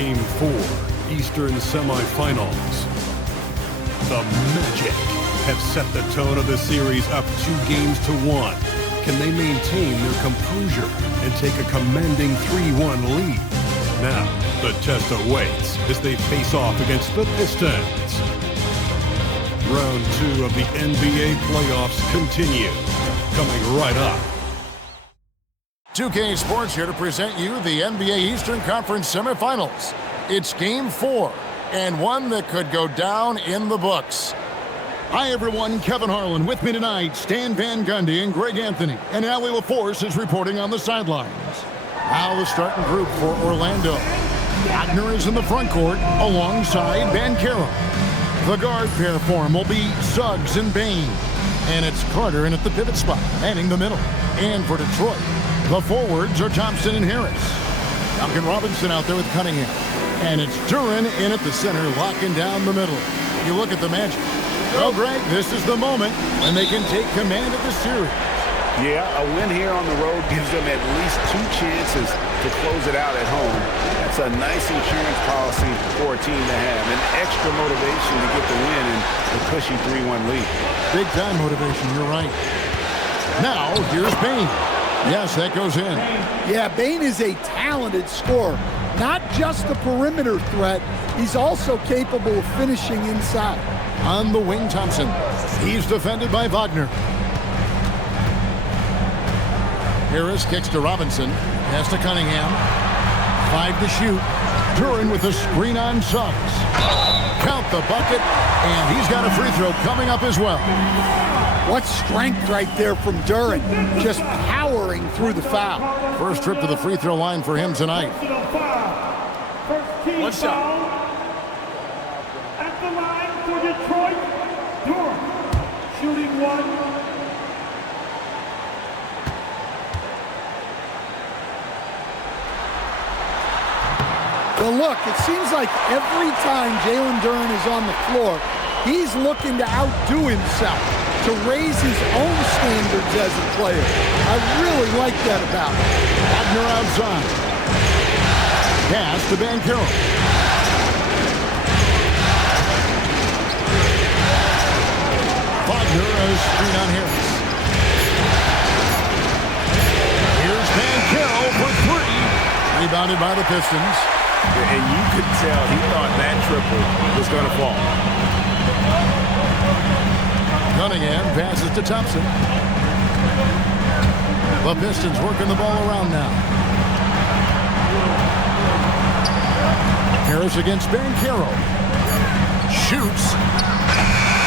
Game 4, Eastern Semifinals. The Magic have set the tone of the series up 2-1. Can they maintain their composure and take a commanding 3-1 lead? Now, the test awaits as they face off against the Pistons. Round 2 of the NBA playoffs continue. Coming right up. 2K Sports here to present you the NBA Eastern Conference Semifinals. It's Game 4, and one that could go down in the books. Hi everyone, Kevin Harlan with me tonight, Stan Van Gundy and Greg Anthony, and Allie LaForce is reporting on the sidelines. Now the starting group for Orlando. Wagner is in the front court alongside Banchero. The guard pair for him will be Suggs and Bane. And it's Carter in at the pivot spot, manning the middle. And for Detroit, the forwards are Thompson and Harris. Duncan Robinson out there with Cunningham. And it's Duran in at the center, locking down the middle. You look at the Magic. Well, Greg, this is the moment when they can take command of the series. Yeah, a win here on the road gives them at least 2 chances to close it out at home. That's a nice insurance policy for a team to have. An extra motivation to get the win and a cushy 3-1 lead. Big time motivation, you're right. Now, here's Bane. Yes, that goes in. Yeah, Bane is a talented scorer. Not just a perimeter threat, he's also capable of finishing inside. On the wing, Thompson. He's defended by Wagner. Harris kicks to Robinson. Pass to Cunningham. 5 to shoot. Duran with a screen on Suggs. Count the bucket, and he's got a free throw coming up as well. What strength right there from Duran, just powering through the foul. First trip to the free throw line for him tonight. One shot. At the line for Detroit, Duran, shooting 1. Well, look, it seems like every time Jalen Duran is on the floor, he's looking to outdo himself, to raise his own standards as a player. I really like that about him. Wagner outside. Pass to Banchero. Wagner a screen on Harris. Here's Banchero for 3. Rebounded by the Pistons. And you could tell he thought that triple was going to fall. Cunningham passes to Thompson. The Pistons working the ball around now. Harris against Banchero. Shoots.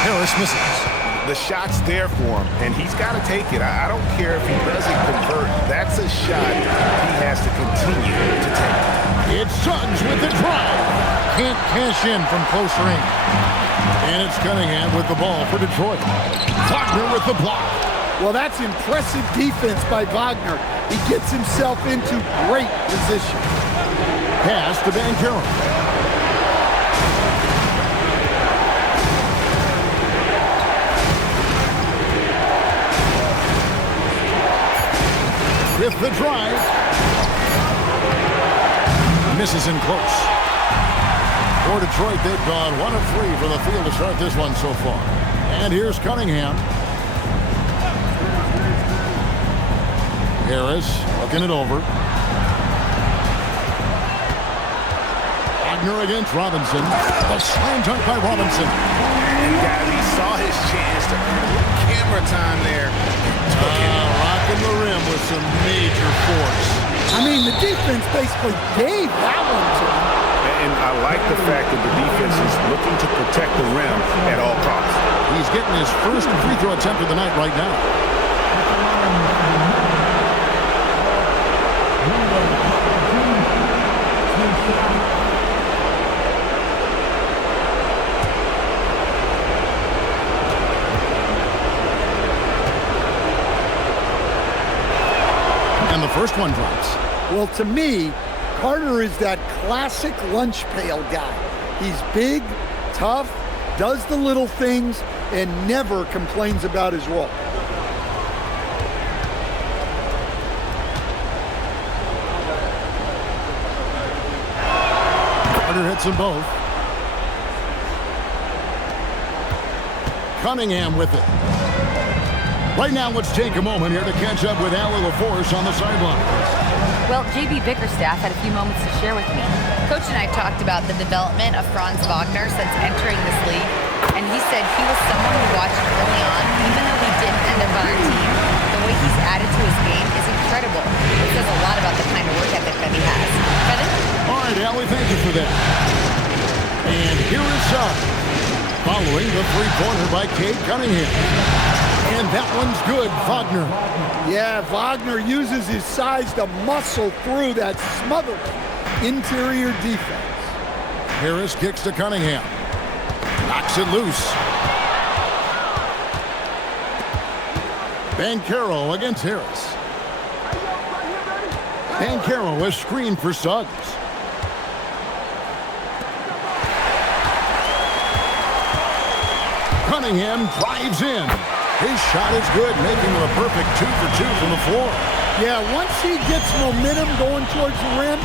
Harris misses. The shot's there for him, and he's got to take it. I don't care if he doesn't convert. That's a shot he has to continue to take. It's Suggs with the drive. Can't cash in from close range. And it's Cunningham with the ball for Detroit. Wagner with the block. Well, that's impressive defense by Wagner. He gets himself into great position. Pass to Banchero. With the drive. Misses in close. For Detroit, they've gone 1 of 3 for the field to start this one so far. And here's Cunningham. Harris looking it over. Wagner against Robinson. A slam dunk by Robinson. And guys, he saw his chance to earn a little camera time there. Rocking the rim with some major force. I mean, the defense basically gave that one to him. And I like the fact that the defense is looking to protect the rim at all costs. He's getting his first free throw attempt of the night right now. And the first one drops. Well, to me, Carter is that classic lunch pail guy. He's big, tough, does the little things, and never complains about his role. Gets them both. Cunningham with it. Right now, let's take a moment here to catch up with Allie LaForce on the sideline. Well, JB Bickerstaff had a few moments to share with me. Coach and I talked about the development of Franz Wagner since entering this league, and he said he was someone who watched early on, even though he didn't end up on our team. The way he's added to his game is incredible. It says a lot about the kind of work ethic that he has. Kevin? All right, Allie, thank you for that. And here is Suggs, following the three-pointer by Cade Cunningham. And that one's good, Wagner. Yeah, Wagner uses his size to muscle through that smothering interior defense. Harris kicks to Cunningham. Knocks it loose. Banchero against Harris. Banchero is screened for Suggs. Cunningham drives in. His shot is good, making it a perfect 2 for 2 from the floor. Yeah, once he gets momentum going towards the rim,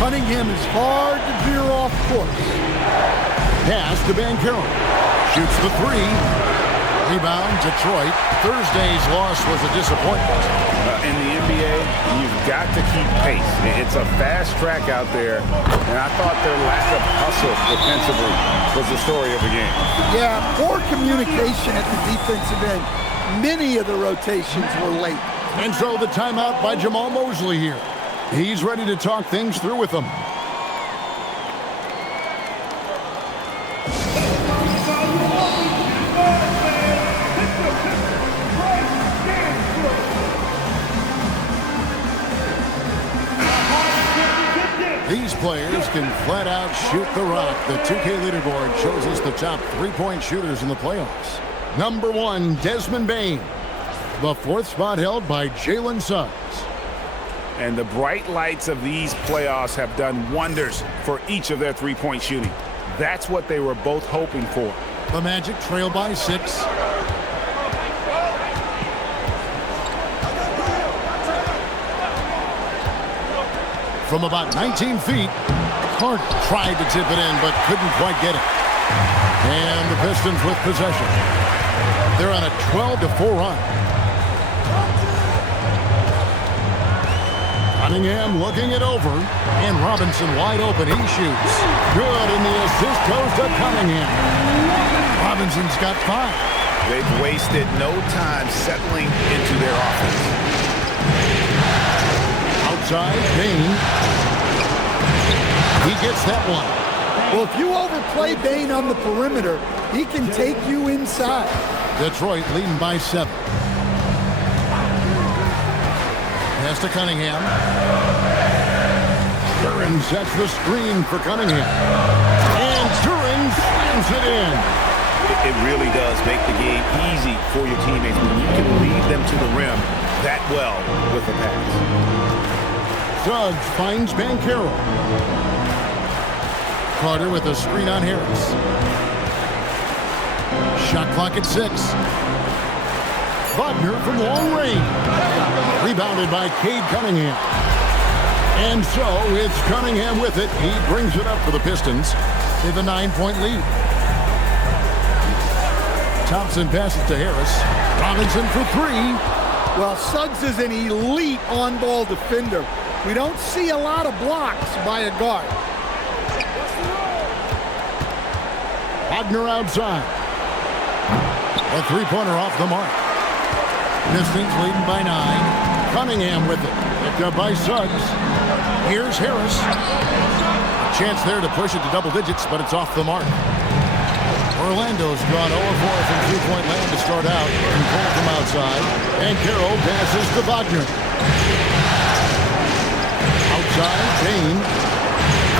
Cunningham is hard to veer off course. Pass to Banchero. Shoots the three. Rebound, Detroit. Thursday's loss was a disappointment. In the NBA, you've got to keep pace. It's a fast track out there, and I thought their lack of hustle defensively was the story of the game. Yeah, poor communication at the defensive end. Many of the rotations were late. And so the timeout by Jamal Mosley here. He's ready to talk things through with them. These players can flat out shoot the rock. The 2K leaderboard shows us the top three-point shooters in the playoffs. Number 1, Desmond Bane. The 4th spot held by Jalen Suggs. And the bright lights of these playoffs have done wonders for each of their three-point shooting. That's what they were both hoping for. The Magic trail by 6. From about 19 feet, Clark tried to tip it in, but couldn't quite get it. And the Pistons with possession. They're on a 12-4 run. Cunningham looking it over, and Robinson wide open. He shoots. Good, and the assist goes to Cunningham. Robinson's got 5. They've wasted no time settling into their offense. Outside, Bane. He gets that one. Well, if you overplay Bane on the perimeter, he can take you inside. Detroit leading by 7. Pass to Cunningham. Duran sets the screen for Cunningham. And Duran slams it in. It really does make the game easy for your teammates when you can lead them to the rim that well with the pass. Suggs finds Banchero. Carter with a screen on Harris. Shot clock at 6. Wagner from long range. Rebounded by Cade Cunningham. And so it's Cunningham with it. He brings it up for the Pistons. They have a 9-point lead. Thompson passes to Harris. Robinson for 3. Well, Suggs is an elite on-ball defender. We don't see a lot of blocks by a guard. Wagner outside. A three-pointer off the mark. Pistons leading by 9. Cunningham with it. Picked up by Suggs. Here's Harris. A chance there to push it to double digits, but it's off the mark. Orlando's gone 0-4 from three-point land to start out. Control from outside. And Carroll passes to Wagner. Outside, Bane.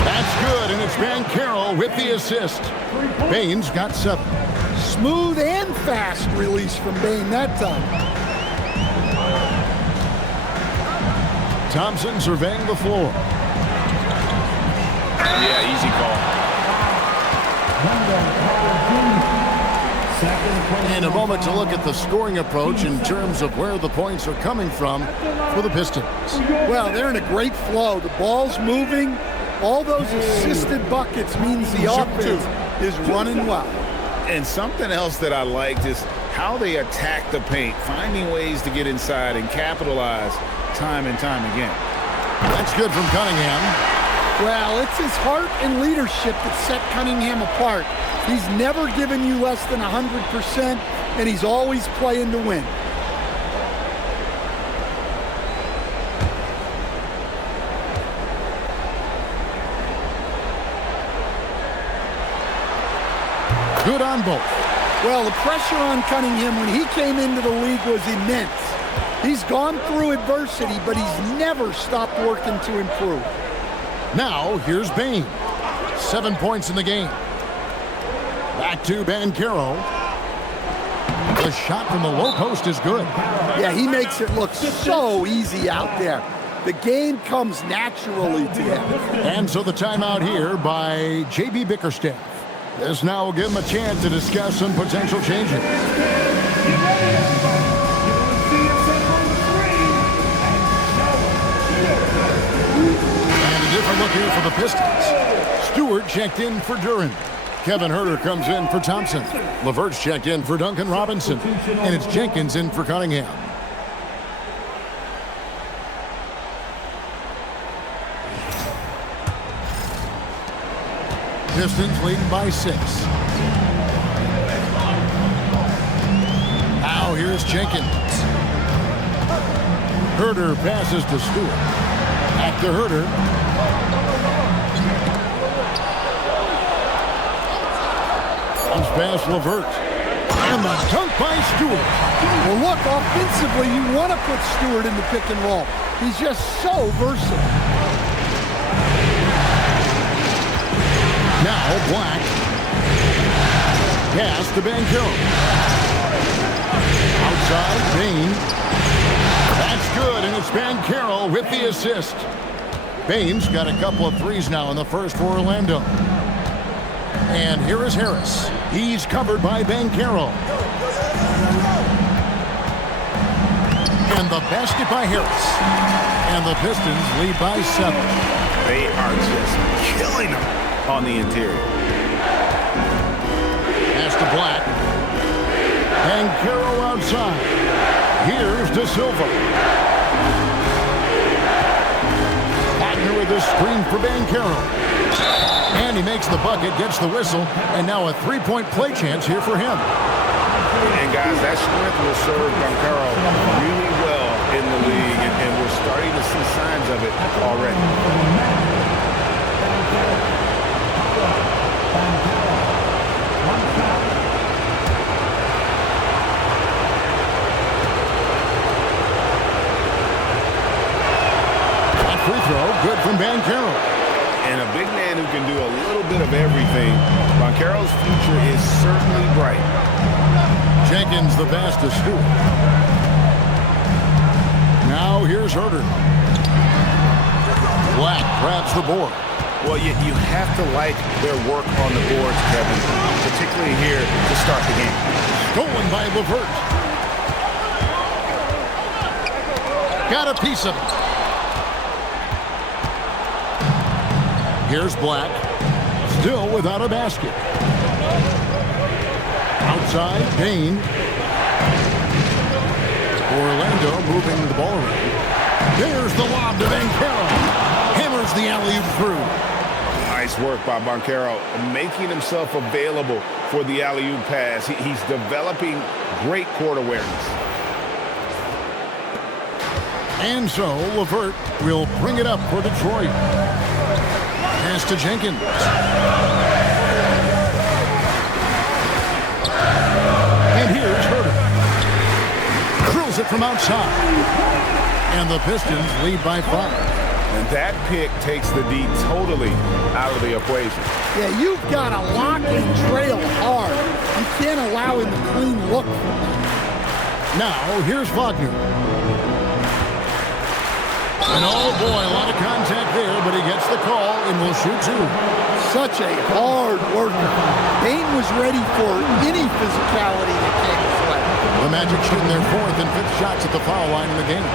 That's good, and it's Banchero with the assist. Bane's got 7. Smooth and fast release from Bane that time. Thompson surveying the floor. Yeah, easy call. And a moment to look at the scoring approach in terms of where the points are coming from for the Pistons. Well, they're in a great flow. The ball's moving, All those assisted buckets means the offense is running well. And something else that I liked is how they attack the paint, finding ways to get inside and capitalize time and time again. That's good from Cunningham. Well, it's his heart and leadership that set Cunningham apart. He's never given you less than 100%, and he's always playing to win. Good on both. Well, the pressure on Cunningham when he came into the league was immense. He's gone through adversity, but he's never stopped working to improve. Now, here's Bain. 7 points in the game. Back to Banchero. The shot from the low post is good. Yeah, he makes it look so easy out there. The game comes naturally to him. And so the timeout here by J.B. Bickerstaff. This now will give him a chance to discuss some potential changes. And a different look here for the Pistons. Stewart checked in for Duran. Kevin Huerter comes in for Thompson. LeVert's checked in for Duncan Robinson. And it's Jenkins in for Cunningham. Pistons leading by 6. Now here's Jenkins. Huerter passes to Stewart. Back to Huerter. Comes past LeVert. And the dunk by Stewart. Well, look, offensively, you want to put Stewart in the pick and roll. He's just so versatile. Now Black. Pass to Banchero. Outside, Bain. That's good, and it's Banchero with the assist. Bain's got a couple of threes now in the first for Orlando. And here is Harris. He's covered by Banchero. And the basket by Harris. And the Pistons lead by 7. They are just killing them on the interior. Pass to Black. Banchero outside. Here's De Silva. Wagner with a screen for Banchero. And he makes the bucket, gets the whistle, and now a three-point play chance here for him. And guys, that strength will serve Banchero really well in the league, and we're starting to see signs of it already. Free throw, good from Banchero. And a big man who can do a little bit of everything. Banchero's future is certainly bright. Jenkins the pass to Stewart. Now here's Huerter. Black grabs the board. Well, you have to like their work on the boards, Kevin, particularly here to start the game. Stolen by LeVert. Got a piece of it. Here's Black, still without a basket. Outside, Bain. Orlando moving the ball around. There's the lob to Banchero. Hammers the alley-oop through. Nice work by Banchero, making himself available for the alley-oop pass. He's developing great court awareness. And so, LeVert will bring it up for Detroit. Pass to Jenkins. And here's Huerter. Drills it from outside. And the Pistons lead by 5. And that pick takes the D totally out of the equation. Yeah, you've got to lock and trail hard. You can't allow him to clean look. Now, here's Wagner. And oh boy, a lot of contact there, but he gets the call and will shoot 2. Such a hard worker. Bain was ready for any physicality that came his way. The Magic shooting their 4th and 5th shots at the foul line in the game.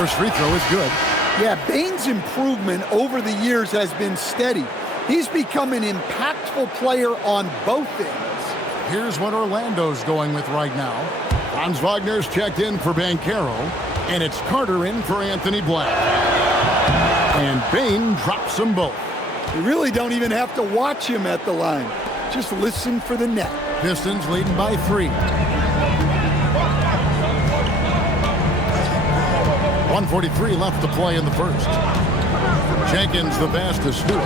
First free throw is good. Yeah, Bain's improvement over the years has been steady. He's become an impactful player on both ends. Here's what Orlando's going with right now. Franz Wagner's checked in for Banchero, and it's Carter in for Anthony Black. And Bain drops them both. You really don't even have to watch him at the line. Just listen for the net. Pistons leading by 3. 1:43 left to play in the first. Jenkins the pass to Stewart.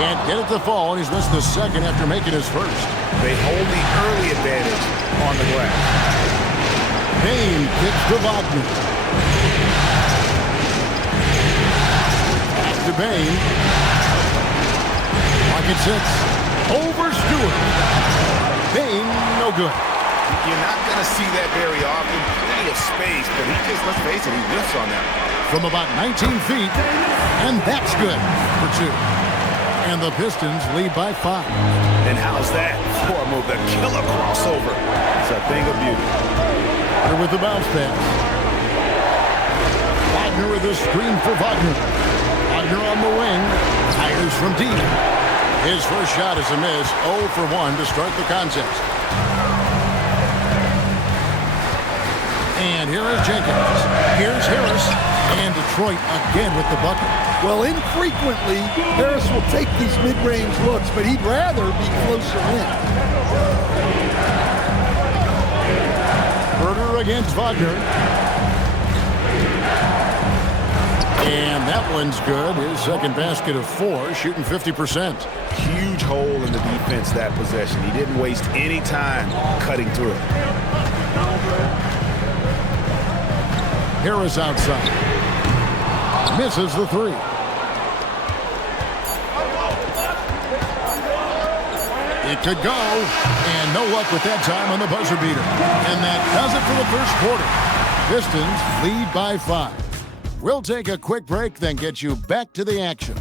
Can't get it to fall, and he's missed the second after making his first. They hold the early advantage on the glass. Bain kicks to Wagner. Back to Bain. Pocket 6. Over Stewart. Bain, no good. You're not going to see that very often. Plenty of space, but he just, let's face it, he whiffs on that. From about 19 feet, and that's good for 2. And the Pistons lead by 5. And how's that for a move? The killer crossover. It's a thing of beauty. Here with the bounce pass. Wagner with a screen for Wagner. Wagner on the wing. Fires from deep. His first shot is a miss. 0 for 1 to start the contest. And here is Jenkins. Here's Harris. And Detroit again with the bucket. Well, infrequently, Harris will take these mid-range looks, but he'd rather be closer in. Herter against Wagner. And that one's good. His second basket of 4, shooting 50%. Huge hole in the defense that possession. He didn't waste any time cutting through it. Harris outside. Misses the 3. It could go, and no luck with that time on the buzzer beater. And that does it for the first quarter. Pistons lead by 5. We'll take a quick break, then get you back to the action.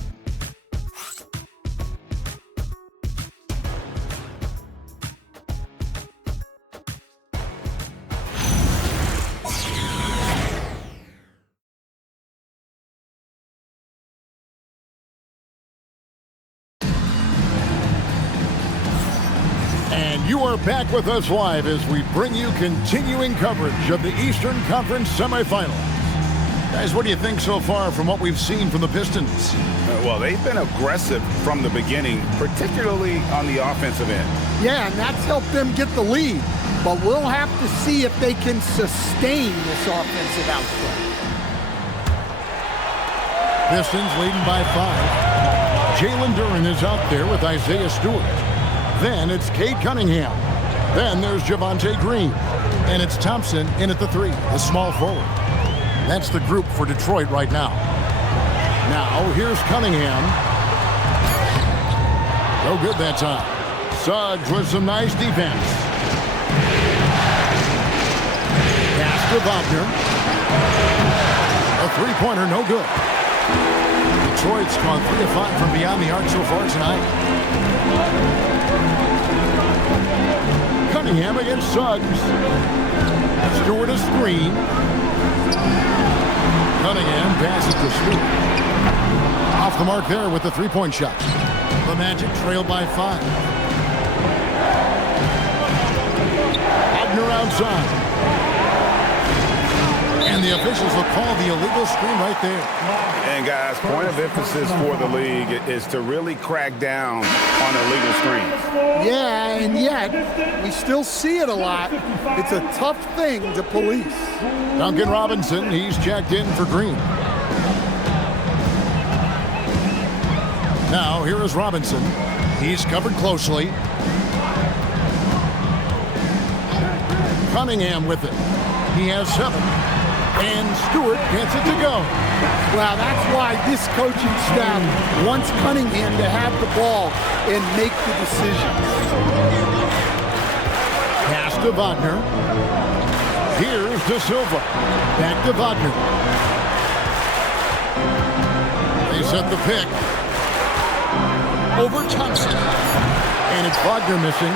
You are back with us live as we bring you continuing coverage of the Eastern Conference semifinals. Guys, what do you think so far from what we've seen from the Pistons? Well, they've been aggressive from the beginning, particularly on the offensive end. Yeah, and that's helped them get the lead. But we'll have to see if they can sustain this offensive output. Pistons leading by 5. Jalen Duren is out there with Isaiah Stewart. Then it's Cade Cunningham. Then there's Javonte Green. And it's Thompson in at the 3, the small forward. That's the group for Detroit right now. Now, here's Cunningham. No good that time. Suggs with some nice defense. Pass to Wagner. A three-pointer, no good. Detroit's gone 3 of 5 from beyond the arc so far tonight. Cunningham against Suggs. Stewart a screen. Cunningham passes to Stewart. Off the mark there with the three-point shot. The Magic trail by 5. Wagner outside. And the officials will call the illegal screen right there. And guys, point of emphasis for the league is to really crack down on illegal screens. Yeah, and yet we still see it a lot. It's a tough thing to police. Duncan Robinson, he's checked in for Green. Now, here is Robinson. He's covered closely. Cunningham with it. He has 7. And Stewart gets it to go. Well, that's why this coaching staff wants Cunningham to have the ball and make the decisions. Pass to Wagner. Here's De Silva. Back to Wagner. They set the pick. Over Thompson. And it's Wagner missing.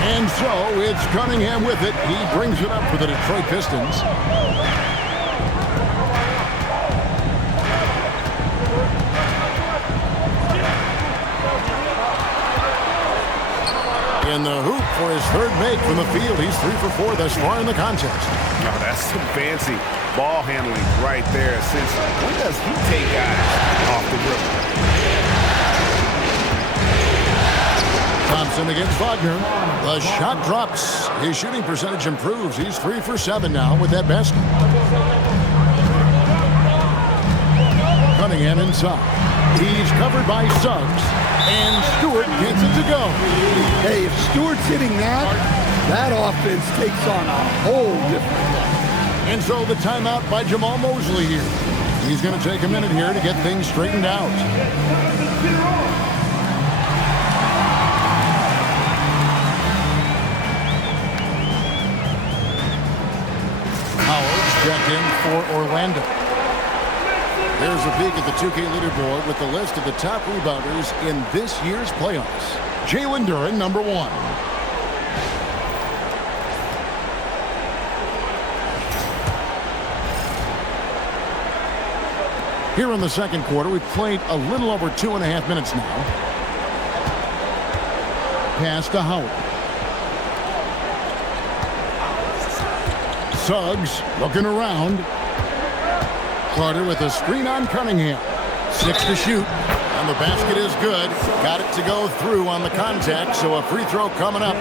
And so it's Cunningham with it. He brings it up for the Detroit Pistons. In the hoop for his third make from the field. He's 3 for 4 thus far in the contest. Oh, that's some fancy ball handling right there. Since when does he take guys off the dribble? Thompson against Wagner. The shot drops. His shooting percentage improves. He's 3 for 7 now with that basket. Cunningham inside. He's covered by Suggs. And Stewart gets it to go. Hey, if Stewart's hitting that, that offense takes on a whole different look. And so the timeout by Jamal Mosley here. He's going to take a minute here to get things straightened out. Howard's checked in for Orlando. There's a peek at the 2K leaderboard with the list of the top rebounders in this year's playoffs. Jalen Duren, number 1. Here in the second quarter, we've played a little over 2.5 minutes now. Pass to Howard. Suggs looking around. Carter with a screen on Cunningham. 6 to shoot. And the basket is good. Got it to go through on the contact, so a free throw coming up.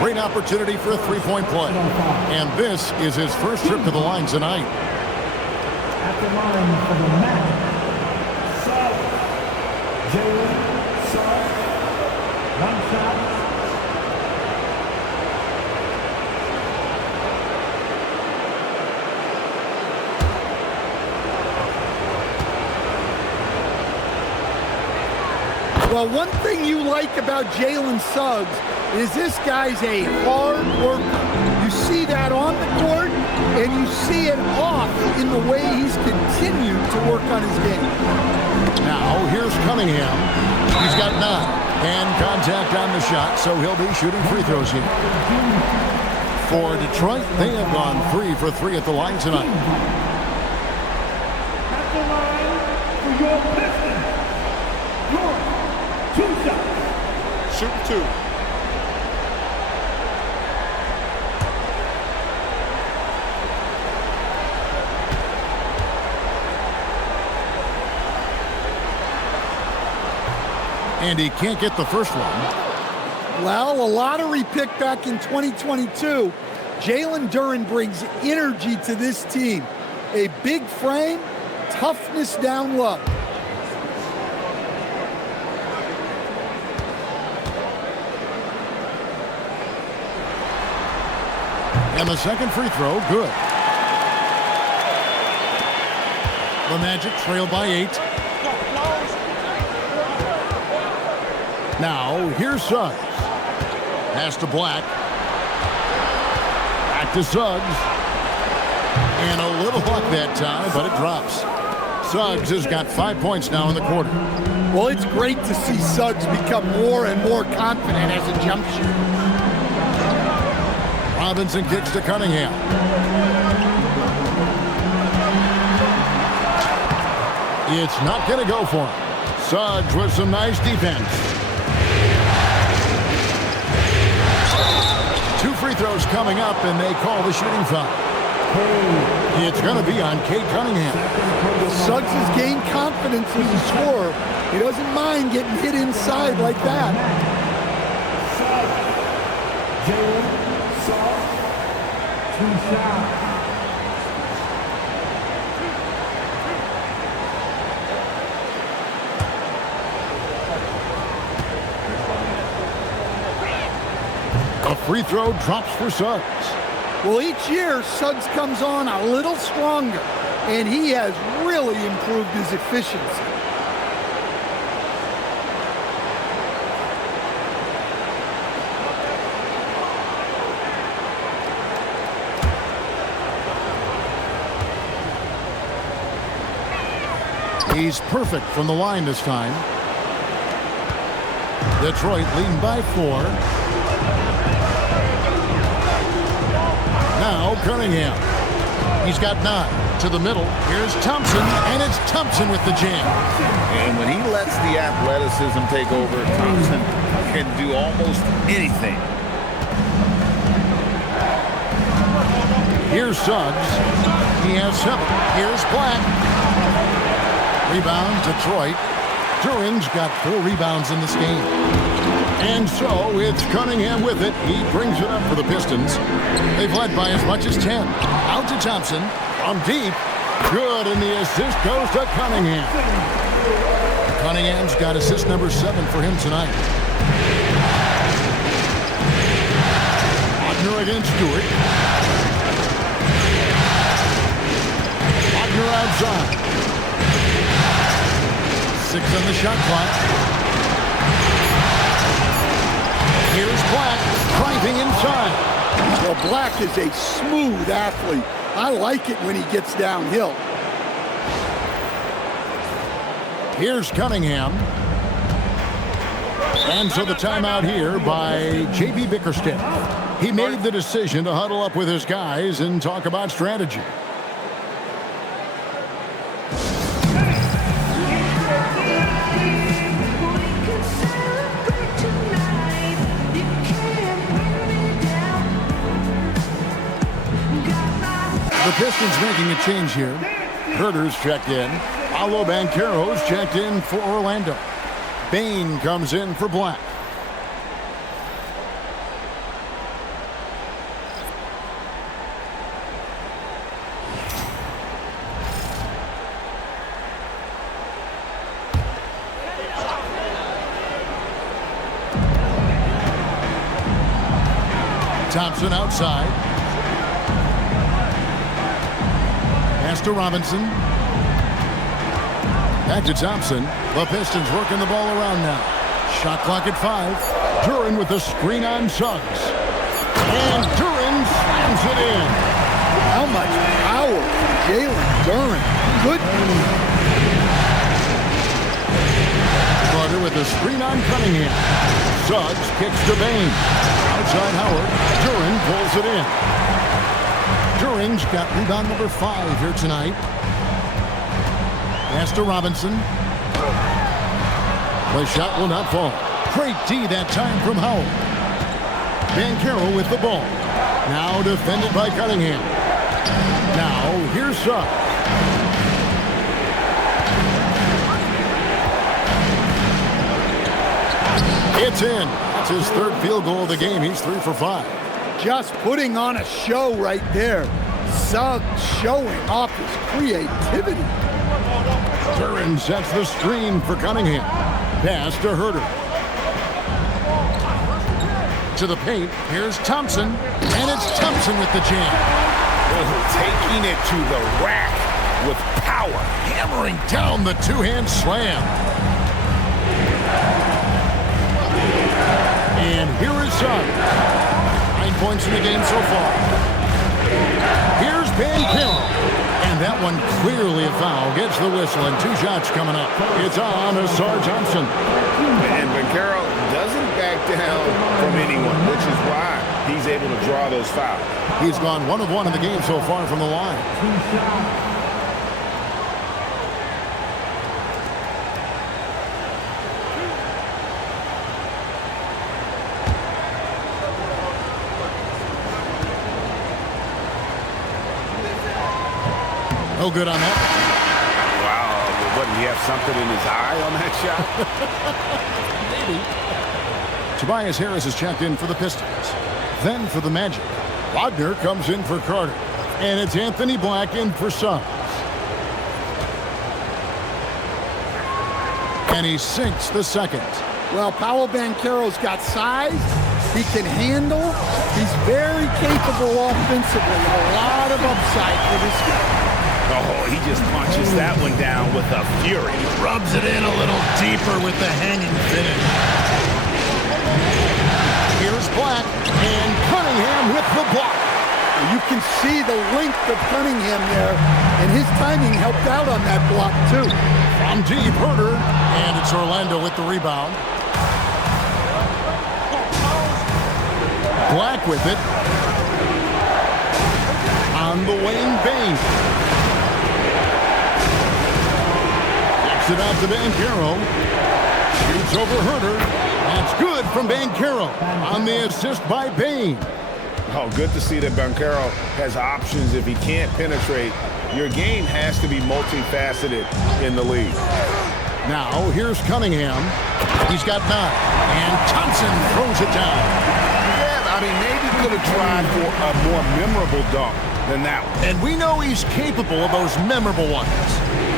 Great opportunity for a three-point play. And this is his first trip to the line tonight. At the line for the Magic, Jalen Suggs. 1 shot. Well, one thing you like about Jalen Suggs is this guy's a hard worker. You see that on the court, and you see it off in the way he's continued to work on his game. Now, here's Cunningham. He's got 9. And contact on the shot, so he'll be shooting free throws here. For Detroit, they have gone 3 for 3 at the line tonight. At the line for your Pistons, your 2 shots. Shoot 2. And he can't get the first one. Well, a lottery pick back in 2022. Jalen Duren brings energy to this team. A big frame, toughness down low. And the second free throw, good. The Magic trail by 8. Now, here's Suggs. Pass to Black. Back to Suggs. And a little luck that time, but it drops. Suggs has got 5 points now in the quarter. Well, it's great to see Suggs become more and more confident as a jump shooter. Robinson kicks to Cunningham. It's not going to go for him. Suggs with some nice defense. 2 free throws coming up, and they call the shooting foul. It's going to be on Cade Cunningham. Suggs has gained confidence as a scorer. He doesn't mind getting hit inside like that. Jalen Suggs, 2 shots. A free throw drops for Suggs. Well, each year, Suggs comes on a little stronger, and he has really improved his efficiency. He's perfect from the line this time. Detroit leading by 4. Now Cunningham. He's got 9 to the middle. Here's Thompson, and it's Thompson with the jam. And when he lets the athleticism take over, Thompson can do almost anything. Here's Suggs. He has 7. Here's Black. Rebound, Detroit. Duran's got 4 rebounds in this game. And so it's Cunningham with it. He brings it up for the Pistons. They've led by as much as 10. Out to Thompson. From deep. Good, and the assist goes to Cunningham. Cunningham's got assist number 7 for him tonight. Wagner against Stewart. Wagner outside. 6 on the shot clock. Here's Black driving inside. Well, Black is a smooth athlete. I like it when he gets downhill. Here's Cunningham. And so the timeout here by J.B. Bickerstaff. He made the decision to huddle up with his guys and talk about strategy. The Pistons making a change here. Herter's checked in. Paolo Banchero's checked in for Orlando. Bain comes in for Black. Thompson outside. Pass to Robinson. Back to Thompson. The Pistons working the ball around now. Shot clock at 5. Duran with the screen on Suggs. And Duran slams it in. How much power from Jalen Duran. Good. Carter with the screen on Cunningham. Suggs kicks to Bain. Outside Howard. Duran pulls it in. Duran's got rebound number 5 here tonight. Pass to Robinson. The shot will not fall. Great D that time from Howard. Banchero with the ball. Now defended by Cunningham. Now here's Suggs. It's in. That's his 3rd field goal of the game. He's 3 for 5. Just putting on a show right there. Suggs showing off his creativity. Duran sets the screen for Cunningham. Pass to Herter. To the paint. Here's Thompson. And it's Thompson with the jam. Taking it to the rack with power. Hammering down the 2-hand slam. And here is Suggs. 9 points in the game so far. Here's Banchero. And that one clearly a foul. Gets the whistle and 2 shots coming up. It's on to Sarge Thompson. And Banchero doesn't back down from anyone, which is why he's able to draw those fouls. He's gone 1 of 1 in the game so far from the line. No good on that. Wow, what, did he have something in his eye on that shot? Maybe. Tobias Harris is checked in for the Pistons. Then for the Magic. Wagner comes in for Carter. And it's Anthony Black in for Suggs. And he sinks the second. Well, Paolo Banchero's got size. He can handle. He's very capable offensively. A lot of upside for this guy. Oh, he just punches that one down with a fury. Rubs it in a little deeper with the hanging finish. Here's Black and Cunningham with the block. You can see the length of Cunningham there, and his timing helped out on that block too. From deep, Herter, and it's Orlando with the rebound. Black with it. On the wing, Bain. Kicks it out to Banchero. Shoots over Herter. That's good from Banchero on the assist by Bain. Oh, good to see that Banchero has options if he can't penetrate. Your game has to be multifaceted in the league. Now, here's Cunningham. He's got 9. And Thompson throws it down. Yeah, I mean, maybe we could have tried for a more memorable dunk than that one. And we know he's capable of those memorable ones.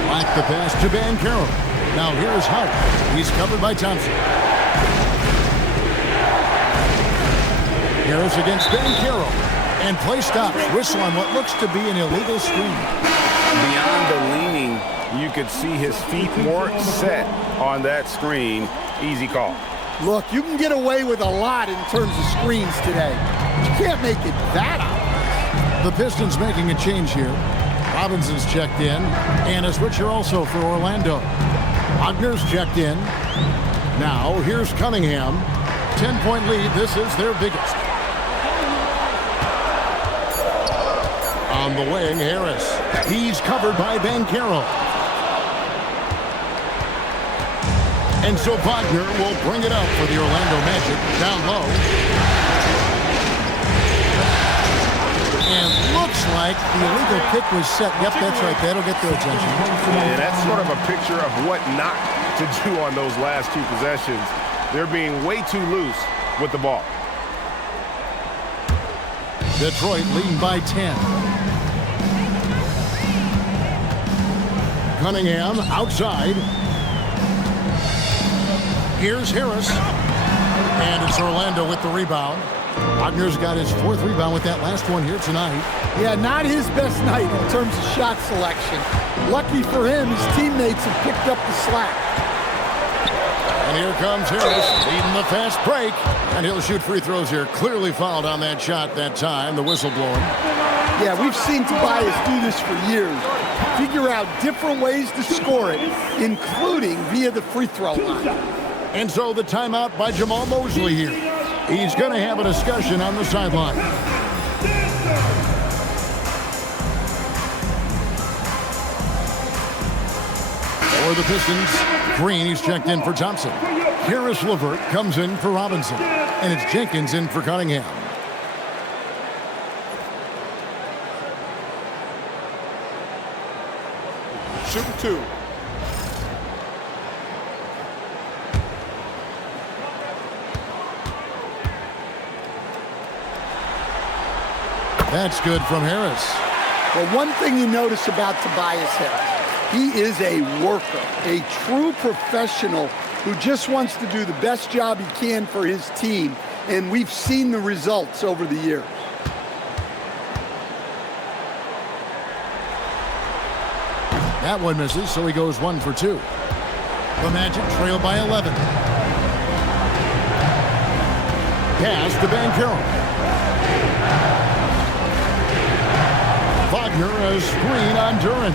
Like the pass to Banchero. Now, here's Hart. He's covered by Thompson. Harris against Banchero. And play stops. Whistle on what looks to be an illegal screen. Beyond the leaning, you could see his feet weren't set on that screen. Easy call. Look, you can get away with a lot in terms of screens today. You can't make it that obvious. The Pistons making a change here. Robinson's checked in. And a switcher also for Orlando. Wagner's checked in. Now, here's Cunningham. 10-point lead. This is their biggest. On the wing, Harris. He's covered by Banchero. And so Wagner will bring it up for the Orlando Magic. Down low. And looks like the illegal kick was set. Yep, that's right. That'll get their attention. Yeah, that's sort of a picture of what not to do on those last 2 possessions. They're being way too loose with the ball. Detroit leading by 10. Cunningham outside. Here's Harris. And it's Orlando with the rebound. Wagner's got his 4th rebound with that last one here tonight. Yeah, not his best night in terms of shot selection. Lucky for him, his teammates have picked up the slack. And here comes Harris leading the fast break. And he'll shoot free throws here. Clearly fouled on that shot that time. The whistle blowing. Yeah, we've seen Tobias do this for years. Figure out different ways to score it, including via the free throw line. And so the timeout by Jamal Mosley here. He's going to have a discussion on the sideline. For the Pistons, Green, he's checked in for Thompson. Harris LeVert comes in for Robinson. And it's Jenkins in for Cunningham. Shooting 2. That's good from Harris. Well, one thing you notice about Tobias Harris, he is a worker, a true professional who just wants to do the best job he can for his team, and we've seen the results over the years. That one misses, so he goes 1 for 2. The Magic trail by 11. Pass to Banchero. Wagner, a screen on Duran.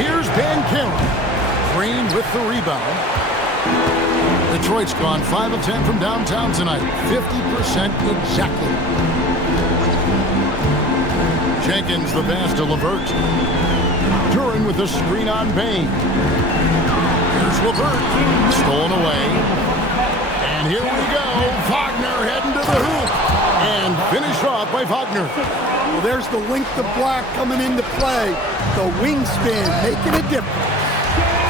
Here's Banchero. Green with the rebound. Detroit's gone 5 of 10 from downtown tonight. 50% exactly. Jenkins the pass to LeVert. Duran with the screen on Bain. Here's LeVert. Stolen away. And here we go. Wagner heading to the hoop. And finished off by Wagner. Well, there's the length of block coming into play. The wingspan making a difference.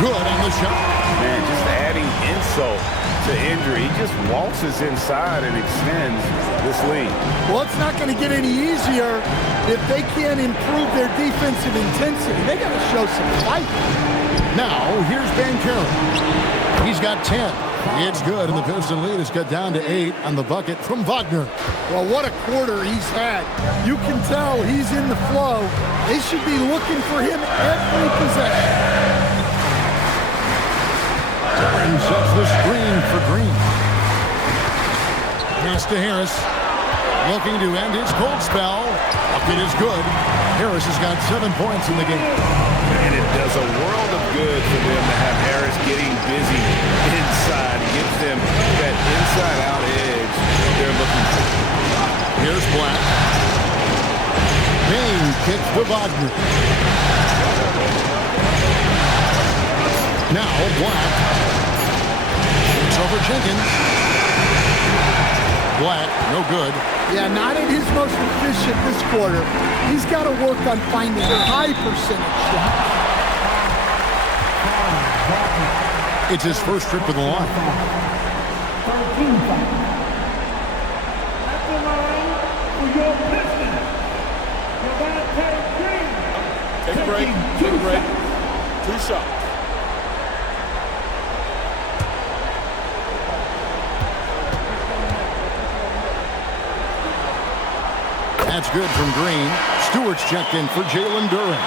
Good on the shot. Man, just adding insult to injury. He just waltzes inside and extends this lead. Well, it's not going to get any easier if they can't improve their defensive intensity. They got to show some fight. Now, here's Banchero. He's got 10. It's good, and the Piston lead has got down to 8 on the bucket from Wagner. Well, what a quarter he's had. You can tell he's in the flow. They should be looking for him every possession. Duran sets the screen for Green. Pass to Harris. Looking to end his cold spell. Bucket is good. Harris has got 7 points in the game. And it does a world of good for them to have Harris getting busy inside. Gives them that inside-out edge they're looking for. Here's Black. kicks to Wagner. Now Black. Shoots over Jenkins. Black, no good. Yeah, not at his most efficient this quarter. He's got to work on finding high percentage shots. It's his first trip to the line. 13 fouls. At the line for your Pistons, Green. Take a break. Take a break. 2 shots. That's good from Green. Stewart's checked in for Jalen Duren.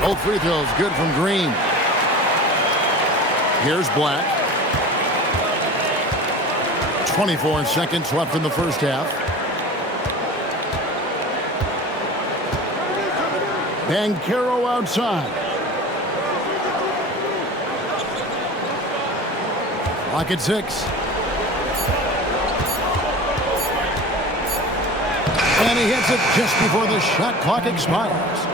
Both free throws good from Green. Here's Black. 24 seconds left in the first half. Banchero outside. Clock at 6. And he hits it just before the shot clock expires.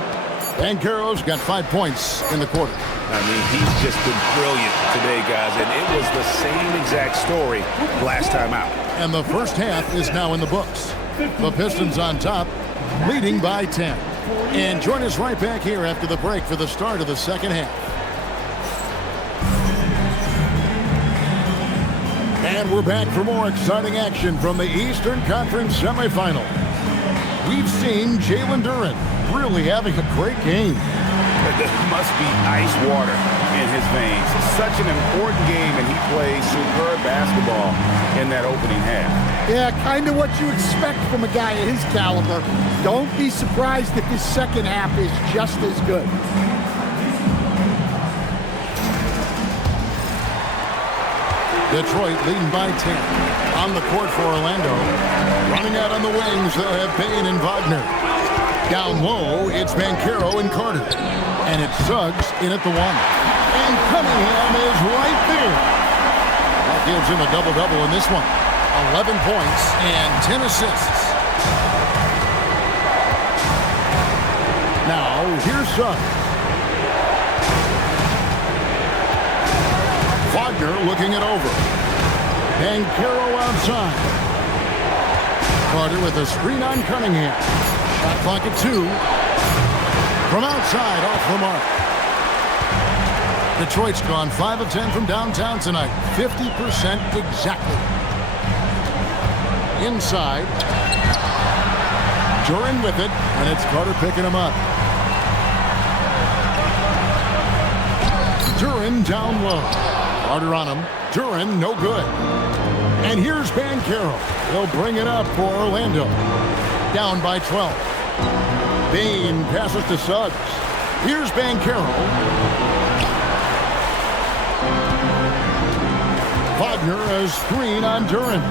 Banchero's got 5 points in the quarter. I mean, he's just been brilliant today, guys, and it was the same exact story last time out. And the first half is now in the books. The Pistons on top, leading by 10. And join us right back here after the break for the start of the second half. And we're back for more exciting action from the Eastern Conference semifinal. We've seen Jalen Duren really having a great game. There must be ice water in his veins. It's such an important game, and he plays superb basketball in that opening half. Yeah, kind of what you expect from a guy of his caliber. Don't be surprised if his second half is just as good. Detroit leading by 10. On the court for Orlando. Running out on the wings, they'll have Payne and Wagner. Down low, it's Banchero and Carter. And it's Suggs in at the 1. And Cunningham is right there. That gives him a double-double in this one. 11 points and 10 assists. Now, here's Suggs. Wagner looking it over. Banchero outside. Carter with a screen on Cunningham. Shot clock at 2. From outside, off the mark. Detroit's gone 5 of 10 from downtown tonight. 50% exactly. Inside. Duren with it, and it's Carter picking him up. Duren down low. Carter on him. Duren, no good. And here's Banchero. They'll bring it up for Orlando. Down by 12. Bane passes to Suggs. Here's Banchero. Wagner a screen on Duren.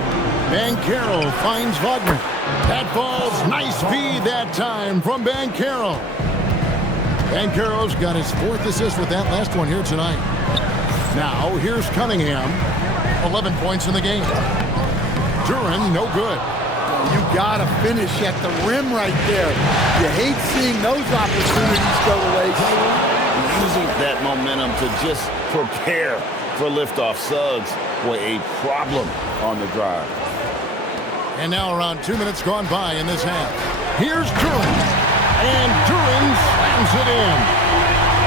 Banchero finds Wagner. That ball's nice feed that time from Banchero. Banchero's got his 4th assist with that last one here tonight. Now, here's Cunningham. 11 points in the game. Duren, no good. You got to finish at the rim right there. You hate seeing those opportunities go to waste. Using that momentum to just prepare for liftoff. Suggs, boy, a problem on the drive. And now around 2 minutes gone by in this half. Here's Duren. And Duren slams it in.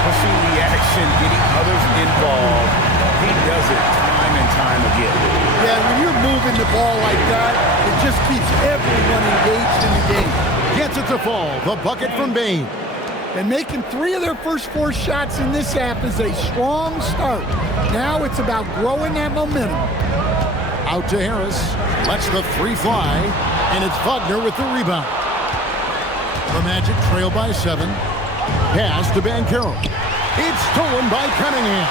Pushing the action, getting others involved. He does it time and time again. Yeah, when you're moving the ball like that, it just keeps everyone engaged in the game. Gets it to fall. The bucket from Bane. And making 3 of their first 4 shots in this half is a strong start. Now it's about growing that momentum. Out to Harris. Lets the 3 fly. And it's Wagner with the rebound. The Magic trail by 7. Pass to Banchero. It's stolen by Cunningham.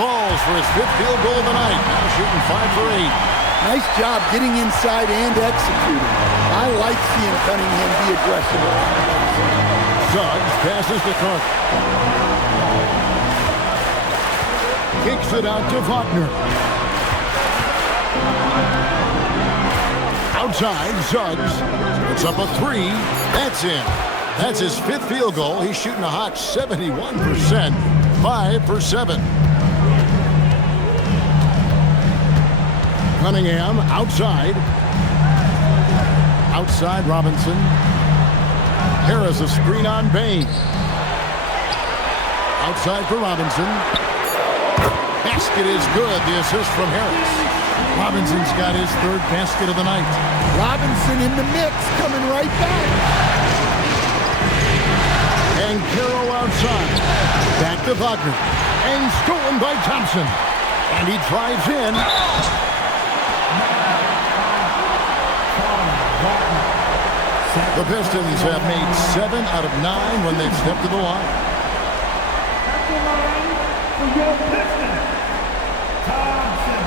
falls for his 5th field goal of the night. Now shooting 5 for 8. Nice job getting inside and executing. I like seeing Cunningham be aggressive. Suggs passes to Carter. Kicks it out to Wagner. Outside, Suggs puts up a 3. That's in. That's his 5th field goal. He's shooting a hot 71%. 5 for 7. Cunningham outside. Outside Robinson. Harris a screen on Bain. Outside for Robinson. Basket is good. The assist from Harris. Robinson's got his 3rd basket of the night. Robinson in the mix, coming right back. And Carroll outside. Back to Wagner. And stolen by Thompson. And he drives in. The Pistons have made 7 out of 9 when they've stepped to the line. At the line for your Pistons, Thompson,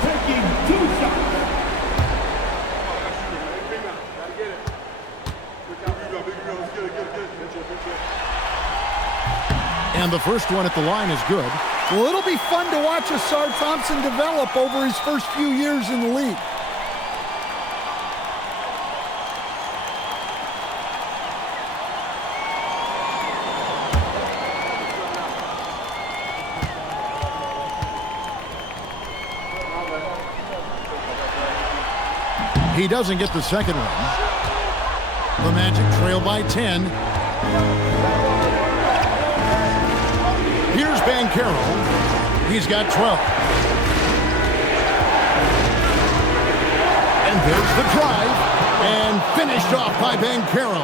taking 2 shots. And the first one at the line is good. Well, it'll be fun to watch Asar Thompson develop over his first few years in the league. He doesn't get the second one. The Magic trail by 10. Here's Banchero. He's got 12. And there's the drive. And finished off by Banchero.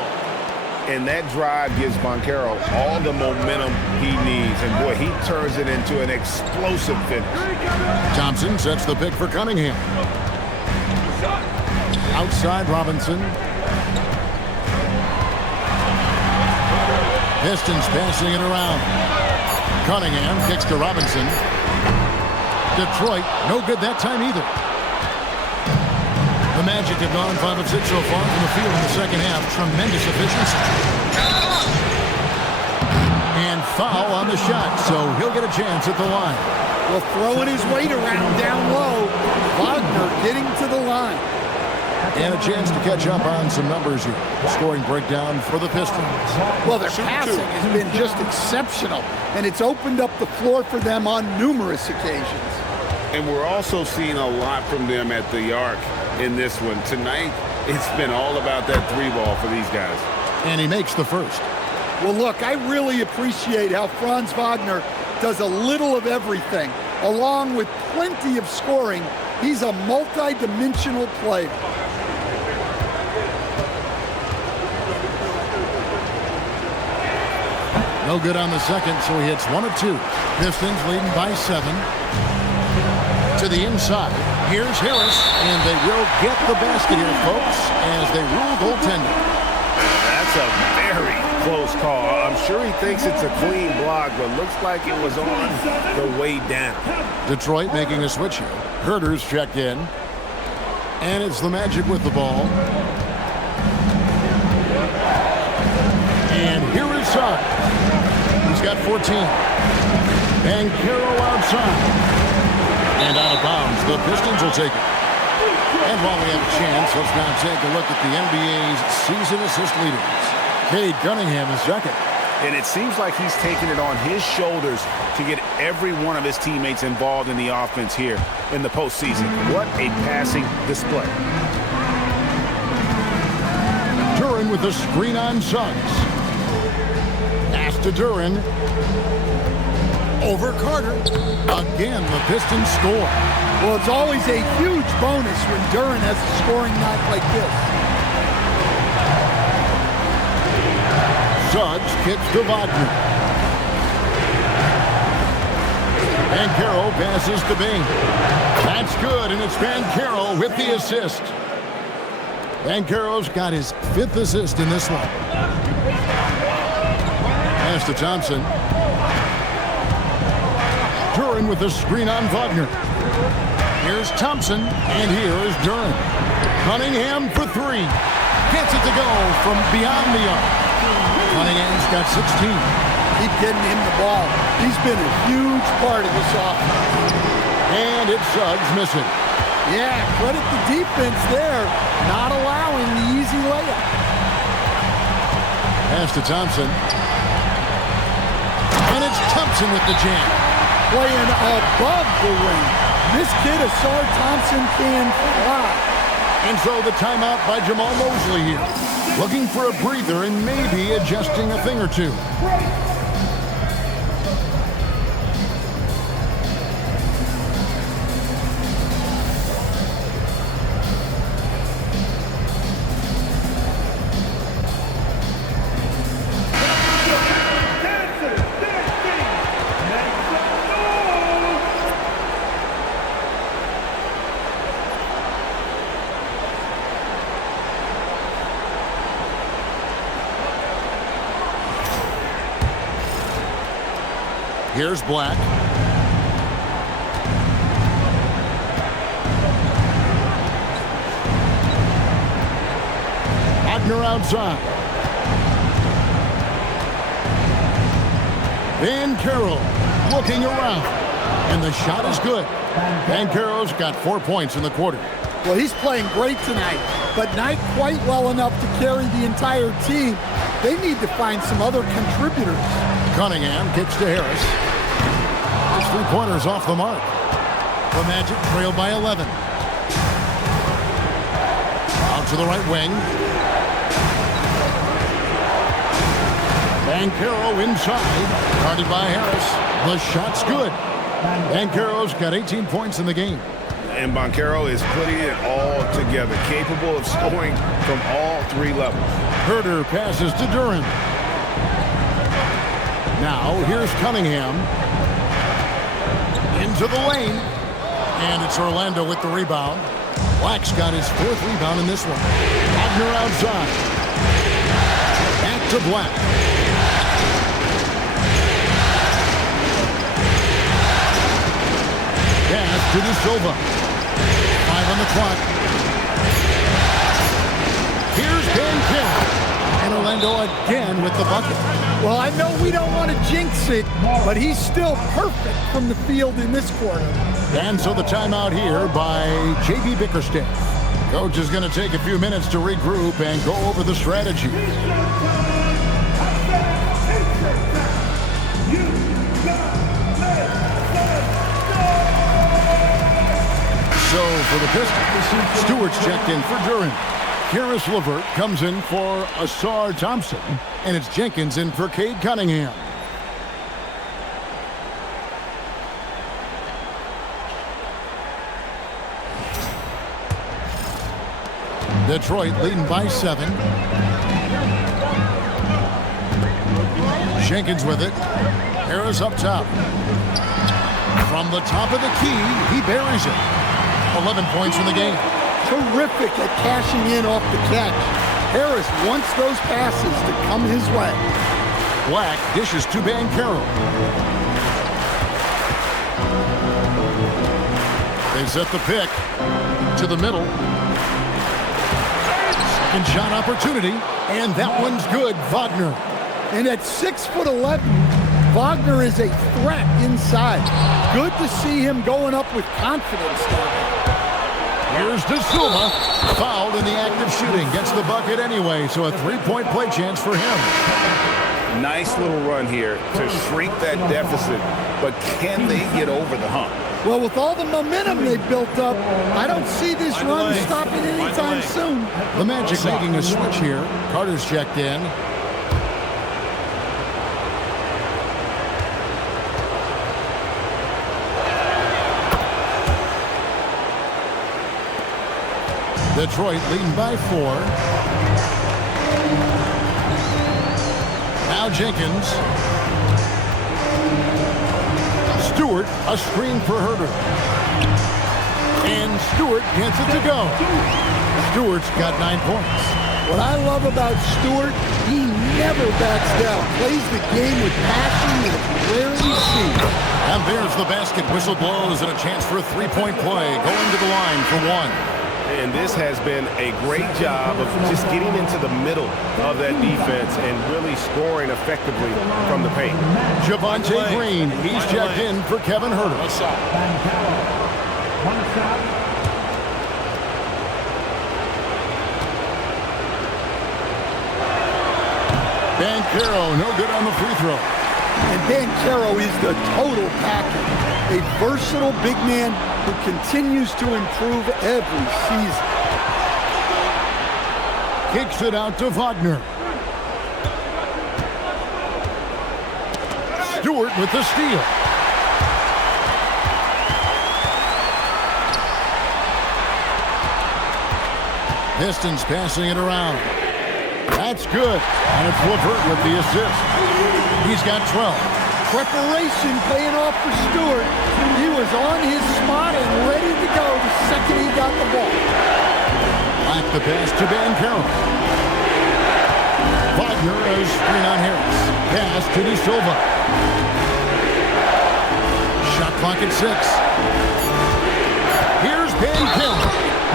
And that drive gives Banchero all the momentum he needs. And, boy, he turns it into an explosive finish. Thompson sets the pick for Cunningham. Outside Robinson. Pistons passing it around. Cunningham kicks to Robinson. Detroit, no good that time either. The Magic have gone 5 of 6 so far from the field in the second half. Tremendous efficiency. And foul on the shot, so he'll get a chance at the line. Well, throwing his weight around down low. Wagner getting to the line. And a chance to catch up on some numbers here. Scoring breakdown for the Pistons. Well, their passing has been just exceptional, and it's opened up the floor for them on numerous occasions. And we're also seeing a lot from them at the arc in this one. Tonight, it's been all about that 3-ball for these guys. And he makes the first. Well, look, I really appreciate how Franz Wagner does a little of everything. Along with plenty of scoring, he's a multi-dimensional player. No good on the second, so he hits 1 of 2. Pistons leading by 7. To the inside. Here's Harris, and they will get the basket here, folks, as they rule goaltending. That's a very close call. I'm sure he thinks it's a clean block, but looks like it was on the way down. Detroit making a switch here. Herter's checked in. And it's the Magic with the ball. And here is Suggs. He's got 14. Banchero outside. And out of bounds. The Pistons will take it. And while we have a chance, let's now take a look at the NBA's season assist leaders. Cade Cunningham is second. And it seems like he's taking it on his shoulders to get every one of his teammates involved in the offense here in the postseason. What a passing display. Duran with the screen on Suggs. Pass to Duran. Over Carter. Again, the Pistons score. Well, it's always a huge bonus when Duran has a scoring night like this. Suggs kicks to Wagner. Banchero passes to Bing. That's good, and it's Banchero with the assist. Banchero's got his 5th assist in this one. Pass to Thompson. Lane with a screen on Wagner. Here's Thompson, and here is Duran. Cunningham for three. Gets it to go from beyond the arc. Cunningham's got 16. Keep getting him the ball. He's been a huge part of this offense. And it's Suggs missing. Yeah, credit the defense there, not allowing the easy layup. Pass to Thompson. And it's Thompson with the jam. Playing above the rim. This kid, Asar Thompson, can fly. And so the timeout by Jamal Mosley here. Looking for a breather and maybe adjusting a thing or two. Here's Black. Wagner outside. Van Carroll looking around. And the shot is good. Van Carroll's got 4 points in the quarter. Well, he's playing great tonight, but not quite well enough to carry the entire team. They need to find some other contributors. Cunningham kicks to Harris. His three-pointers off the mark. The Magic trail by 11. Out to the right wing. Van Carroll inside. Guarded by Harris. The shot's good. Van Carroll's got 18 points in the game. And Banchero is putting it all together, capable of scoring from all three levels. Herter passes to Duran. Now, here's Cunningham. Into the lane. And it's Orlando with the rebound. Black's got his 4th rebound in this one. Wagner outside. Back to Black. Pass to De Silva. 5 on the clock. Here's Van Carroll. And Orlando again with the bucket. Well, I know we don't want to jinx it, but he's still perfect from the field in this quarter. And so the timeout here by J.B. Bickerstaff. Coach is going to take a few minutes to regroup and go over the strategy. So for the Pistons, Stewart's checked in for Duran. Karis LeVert comes in for Asar Thompson. And it's Jenkins in for Cade Cunningham. Detroit leading by 7. Jenkins with it. Harris up top. From the top of the key, he buries it. 11 points in the game. Terrific at cashing in off the catch. Harris wants those passes to come his way. Black dishes to Van Carroll. They set the pick to the middle. Second shot opportunity, and that one's good. Wagner. And at 6'11", Wagner is a threat inside. Good to see him going up with confidence there. Here's De Silva, fouled in the act of shooting. Gets the bucket anyway, so a 3-point play chance for him. Nice little run here to shrink that deficit, but can they get over the hump? Well, with all the momentum they've built up, I don't see this run stopping anytime soon. The Magic making a switch here. Carter's checked in. Detroit leading by 4. Now Jenkins. Stewart, a screen for Herter. And Stewart gets it to go. Stewart's got 9 points. What I love about Stewart, he never backs down. Plays the game with passion that you rarely see. And there's the basket. Whistle blows and a chance for a three-point play. Going to the line for one. And this has been a great job of just getting into the middle of that defense and really scoring effectively from the paint. Javonte Green, he's checked in for Kevin Huerter. Banchero, no good on the free throw. And Banchero is the total package. A versatile big man who continues to improve every season. Kicks it out to Wagner. Stewart with the steal. Pistons passing it around. That's good. And it's LeVert with the assist. He's got 12. Preparation paying off for Stewart. He was on his spot and ready to go the second he got the ball. Back the pass to Banchero. Wagner is screen on Harris. Pass to De Silva. Shot clock at 6. Here's Banchero.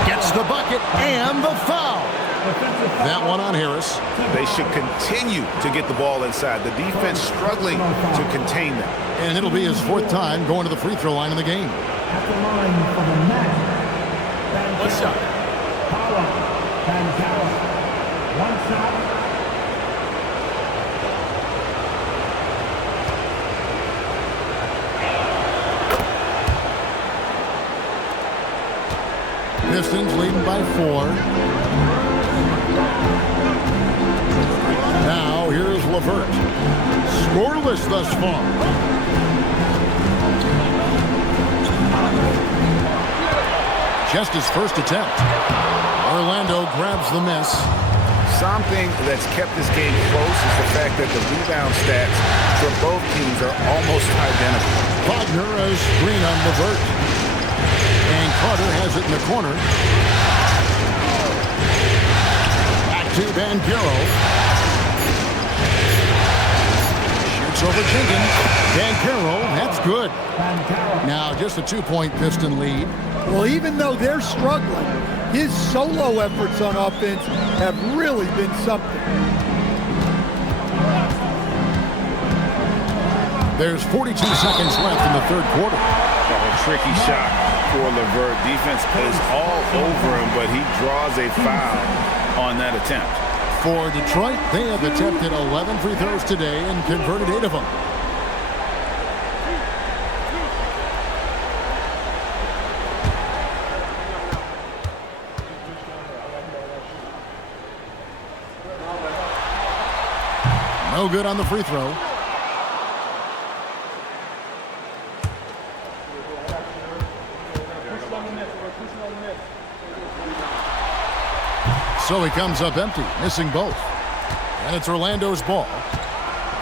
Gets the bucket and the foul. That one on Harris. They should continue to get the ball inside. The defense struggling to contain them. And it'll be his 4th time going to the free throw line in the game. At the line for the Magic. One shot. One shot. Pistons leading by 4. Now here's LeVert. Scoreless thus far. Just his first attempt. Orlando grabs the miss. Something that's kept this game close is the fact that the rebound stats for both teams are almost identical. Wagner a screen on LeVert. And Carter has it in the corner. Back to Banchero. Shoots over Jenkins. Banchero, that's good. Now just a 2-point Piston lead. Well, even though they're struggling, his solo efforts on offense have really been something. There's 42 seconds left in the 3rd quarter. A tricky shot for LeVert. Defense plays all over him, but he draws a foul on that attempt. For Detroit, they have attempted 11 free throws today and converted 8 of them. No good on the free throw. So he comes up empty, missing both. And it's Orlando's ball.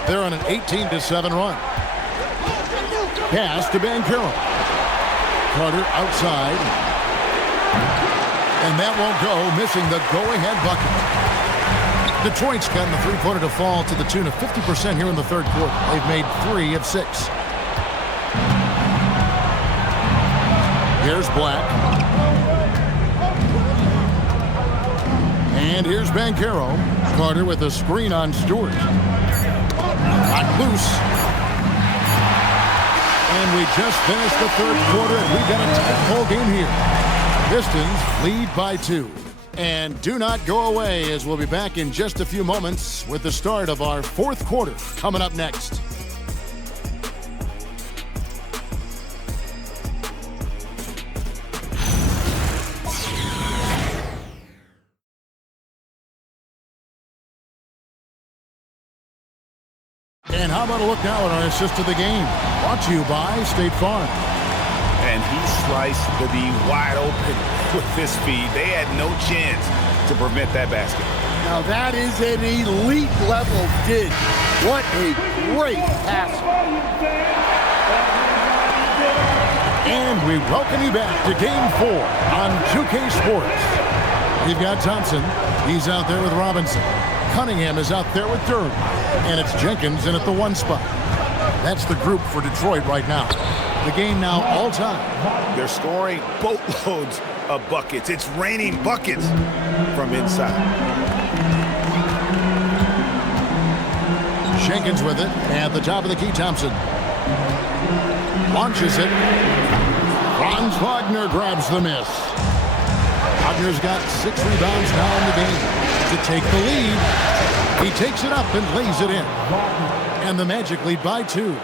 They're on an 18-7 run. Pass to Banchero. Carter outside. And that won't go, missing the go-ahead bucket. Detroit's gotten the three-pointer to fall to the tune of 50% here in the 3rd quarter. They've made 3 of 6. Here's Black. And here's Banchero. Carter with a screen on Stewart. Got loose. And we just finished the 3rd quarter, and we've got a tight ball game here. Pistons lead by 2. And do not go away, as we'll be back in just a few moments with the start of our 4th quarter coming up next. And how about a look now at our assist of the game? Brought to you by State Farm. And he sliced the D wide open with his feed. They had no chance to prevent that basket. Now that is an elite level dig. What a great pass. And we welcome you back to Game 4 on 2K Sports. We've got Thompson. He's out there with Robinson. Cunningham is out there with Durham. And it's Jenkins in at the 1 spot. That's the group for Detroit right now. The game now all time. They're scoring boatloads of buckets. It's raining buckets from inside. Jenkins with it at the top of the key. Thompson launches it. Franz Wagner grabs the miss. Wagner's got 6 rebounds now in the game to take the lead. He takes it up and lays it in. And the Magic lead by 2.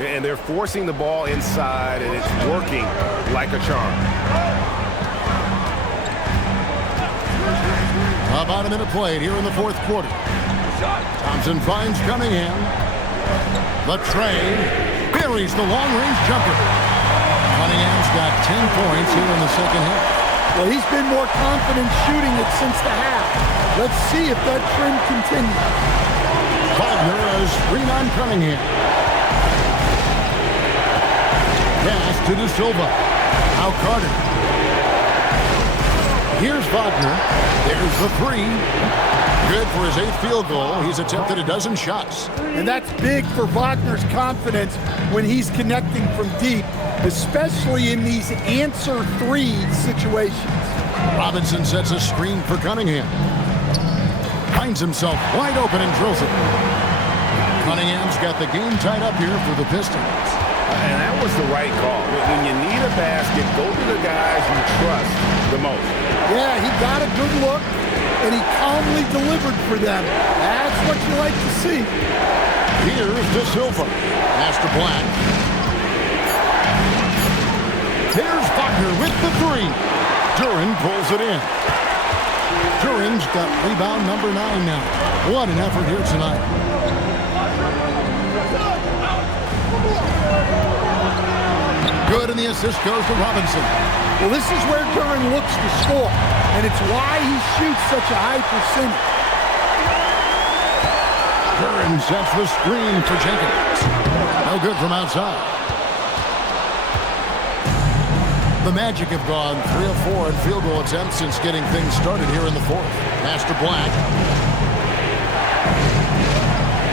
And they're forcing the ball inside, and it's working like a charm. About a minute played here in the fourth quarter. Thompson finds Cunningham. The trade buries the long-range jumper. Cunningham's got 10 points here in the second half. Well, he's been more confident shooting it since the half. Let's see if that trend continues. Wagner has screen on Cunningham. Pass to De Silva. Now Carter. Here's Wagner. There's the 3. Good for his 8th field goal. He's attempted a dozen shots. And that's big for Wagner's confidence when he's connecting from deep, especially in these answer 3 situations. Robinson sets a screen for Cunningham. Finds himself wide open and drills it. Cunningham's got the game tied up here for the Pistons. And that was the right call. When you need a basket, go to the guys you trust the most. Yeah, he got a good look, and he calmly delivered for them. That's what you like to see. Here's De Silva. Pass to Black. There's Wagner with the 3. Duran pulls it in. Duran's got rebound number 9 now. What an effort here tonight. Good, and the assist goes to Robinson. Well, this is where Duran looks to score, and it's why he shoots such a high percentage. Duran sets the screen for Jenkins. No good from outside. The Magic have gone 3 of 4 in field goal attempts since getting things started here in the fourth. Pass to Black.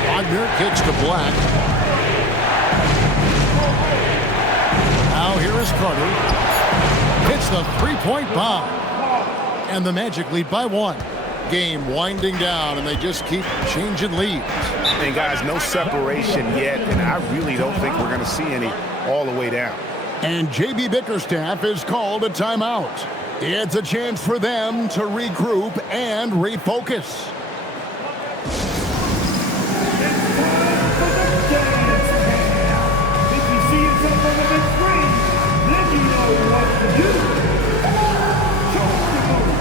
Wagner kicks to Black. Now here is Carter. Hits the 3-point bomb. And the Magic lead by 1. Game winding down, and they just keep changing leads. And guys, no separation yet, and I really don't think we're going to see any all the way down. And JB Bickerstaff is called a timeout. It's a chance for them to regroup and refocus. If you see yourself on the big screen, then you know what to do. Show the move.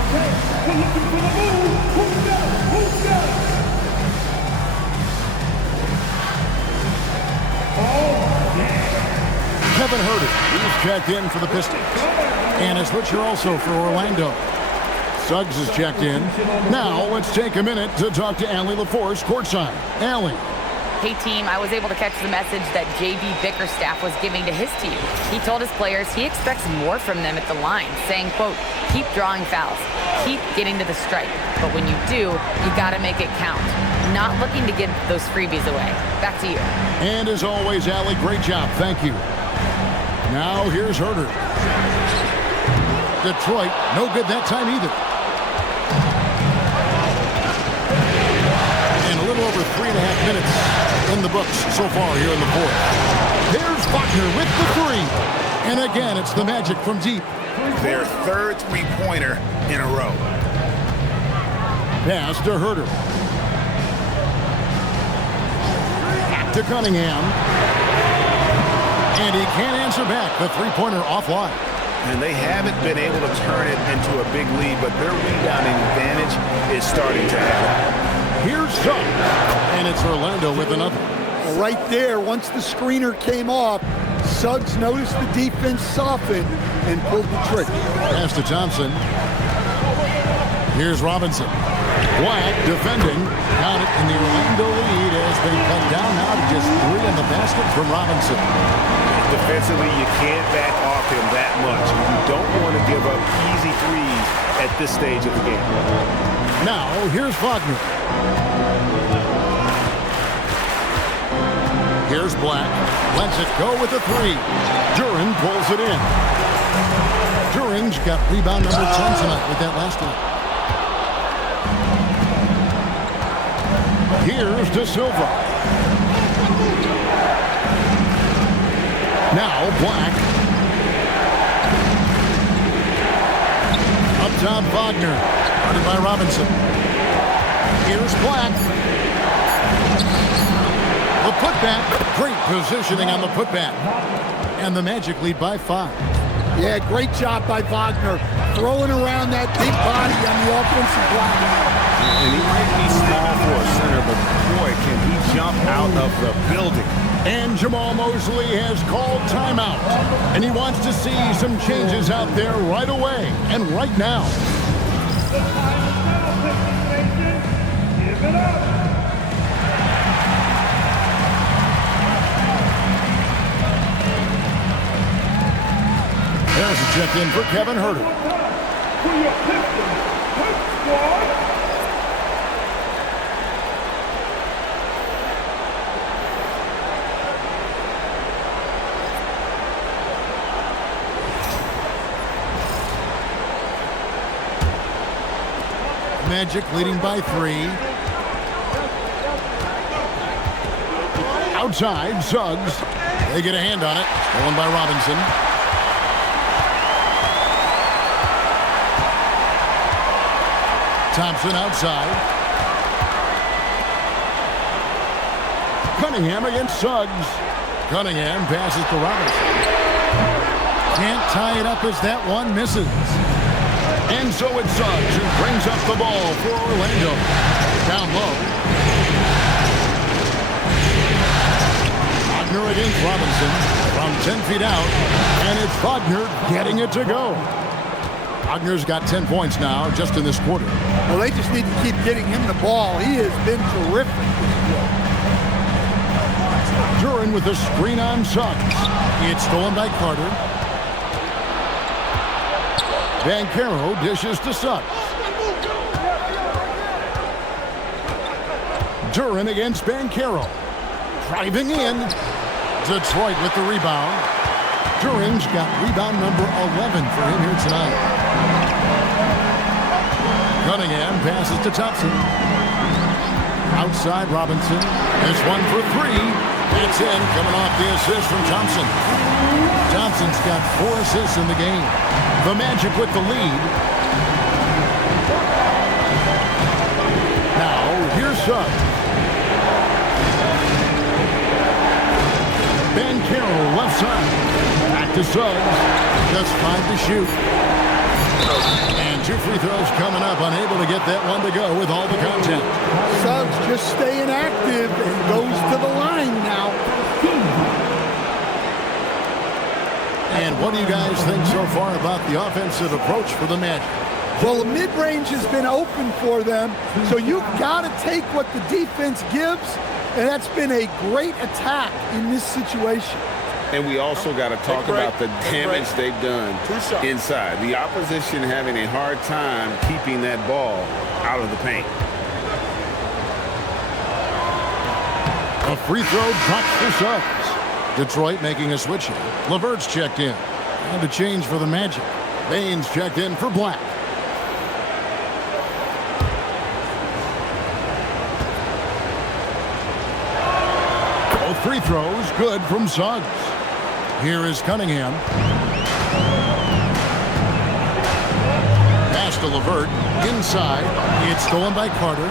Okay, we're looking for the move. Who's got it? Who's got it? Oh, yeah. Kevin Huerter, he's checked in for the Pistons. And it's Butcher also for Orlando. Suggs is checked in. Now let's take a minute to talk to Allie LaForce courtside. Allie. Hey team, I was able to catch the message that JB Bickerstaff was giving to his team. He told his players he expects more from them at the line, saying, quote, keep drawing fouls, keep getting to the stripe. But when you do, you gotta make it count. Not looking to give those freebies away. Back to you. And as always, Allie, great job. Thank you. Now here's Huerter. Detroit, no good that time either. And a little over 3.5 minutes in the books so far here in the fourth. There's Wagner with the 3. And again, it's the Magic from deep. Their third three-pointer in a row. Pass to Huerter. Back to Cunningham. And he can't answer back. The three-pointer offline. And they haven't been able to turn it into a big lead, but their rebounding advantage is starting to happen. Here's Suggs. And it's Orlando with another. Well, right there, once the screener came off, Suggs noticed the defense soften and pulled the trigger. Pass to Thompson. Here's Robinson. Black defending. Got it, and the Orlando lead has been cut down now to just 3 in the basket from Robinson. Defensively, you can't back off him that much. You don't want to give up easy threes at this stage of the game. Now, here's Wagner. Here's Black. Lets it go with a three. Duren pulls it in. Duren's got rebound number 10 tonight with that last one. Here's De Silva. Now Black. Up top, Wagner. Guarded by Robinson. Here's Black. The putback. Great positioning on the putback. And the Magic lead by 5. Yeah, great job by Wagner. Throwing around that big body on the offensive block. And he might be small for a center, but boy, can he jump out of the building. And Jamal Mosley has called timeout. And he wants to see some changes out there right away and right now. The final Pistons Nation. Give it up. There's a check in for Kevin Huerter. For your Pistons, Hurt Squad. Magic leading by 3. Outside, Suggs. They get a hand on it. Stolen by Robinson. Thompson outside. Cunningham against Suggs. Cunningham passes to Robinson. Can't tie it up as that one misses. And so it's Suggs who brings up the ball for Orlando. Down low. Wagner against Robinson from 10 feet out. And it's Wagner getting it to go. Wagner's got 10 points now just in this quarter. Well, they just need to keep getting him the ball. He has been terrific. Duren with a screen on Suggs. It's stolen by Carter. Banchero dishes to Suggs. Duren against Banchero. Driving in. Detroit with the rebound. Duren's got rebound number 11 for him here tonight. Cunningham passes to Thompson. Outside Robinson. This one for 3. That's in, coming off the assist from Thompson. Thompson's got 4 assists in the game. The Magic with the lead. Now, here's Suggs. Banchero left side. Back to Suggs. Just 5 to shoot. And 2 free throws coming up. Unable to get that one to go with all the content. Suggs just staying active and goes to the line now. And what do you guys think so far about the offensive approach for the Magic? Well, the mid-range has been open for them, so you've got to take what the defense gives, and that's been a great attack in this situation. And we also got to talk about the damage they've done inside. The opposition having a hard time keeping that ball out of the paint. A free throw dropped for Suggs. Detroit making a switch here. LeVert's checked in. And a change for the Magic. Baines checked in for Black. Both free throws good from Suggs. Here is Cunningham. Pass to LeVert. Inside. It's stolen by Carter.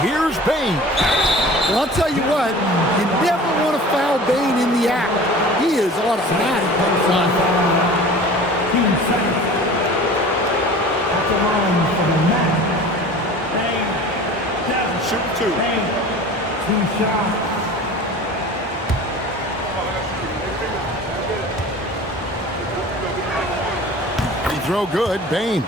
Here's Baines. Well, I'll tell you what, you never want to foul Bane in the act. He is automatic inside. Team second. At the line for the match. Bang. Shoot 2. Bang. 2 shots. Free throw good. Bain.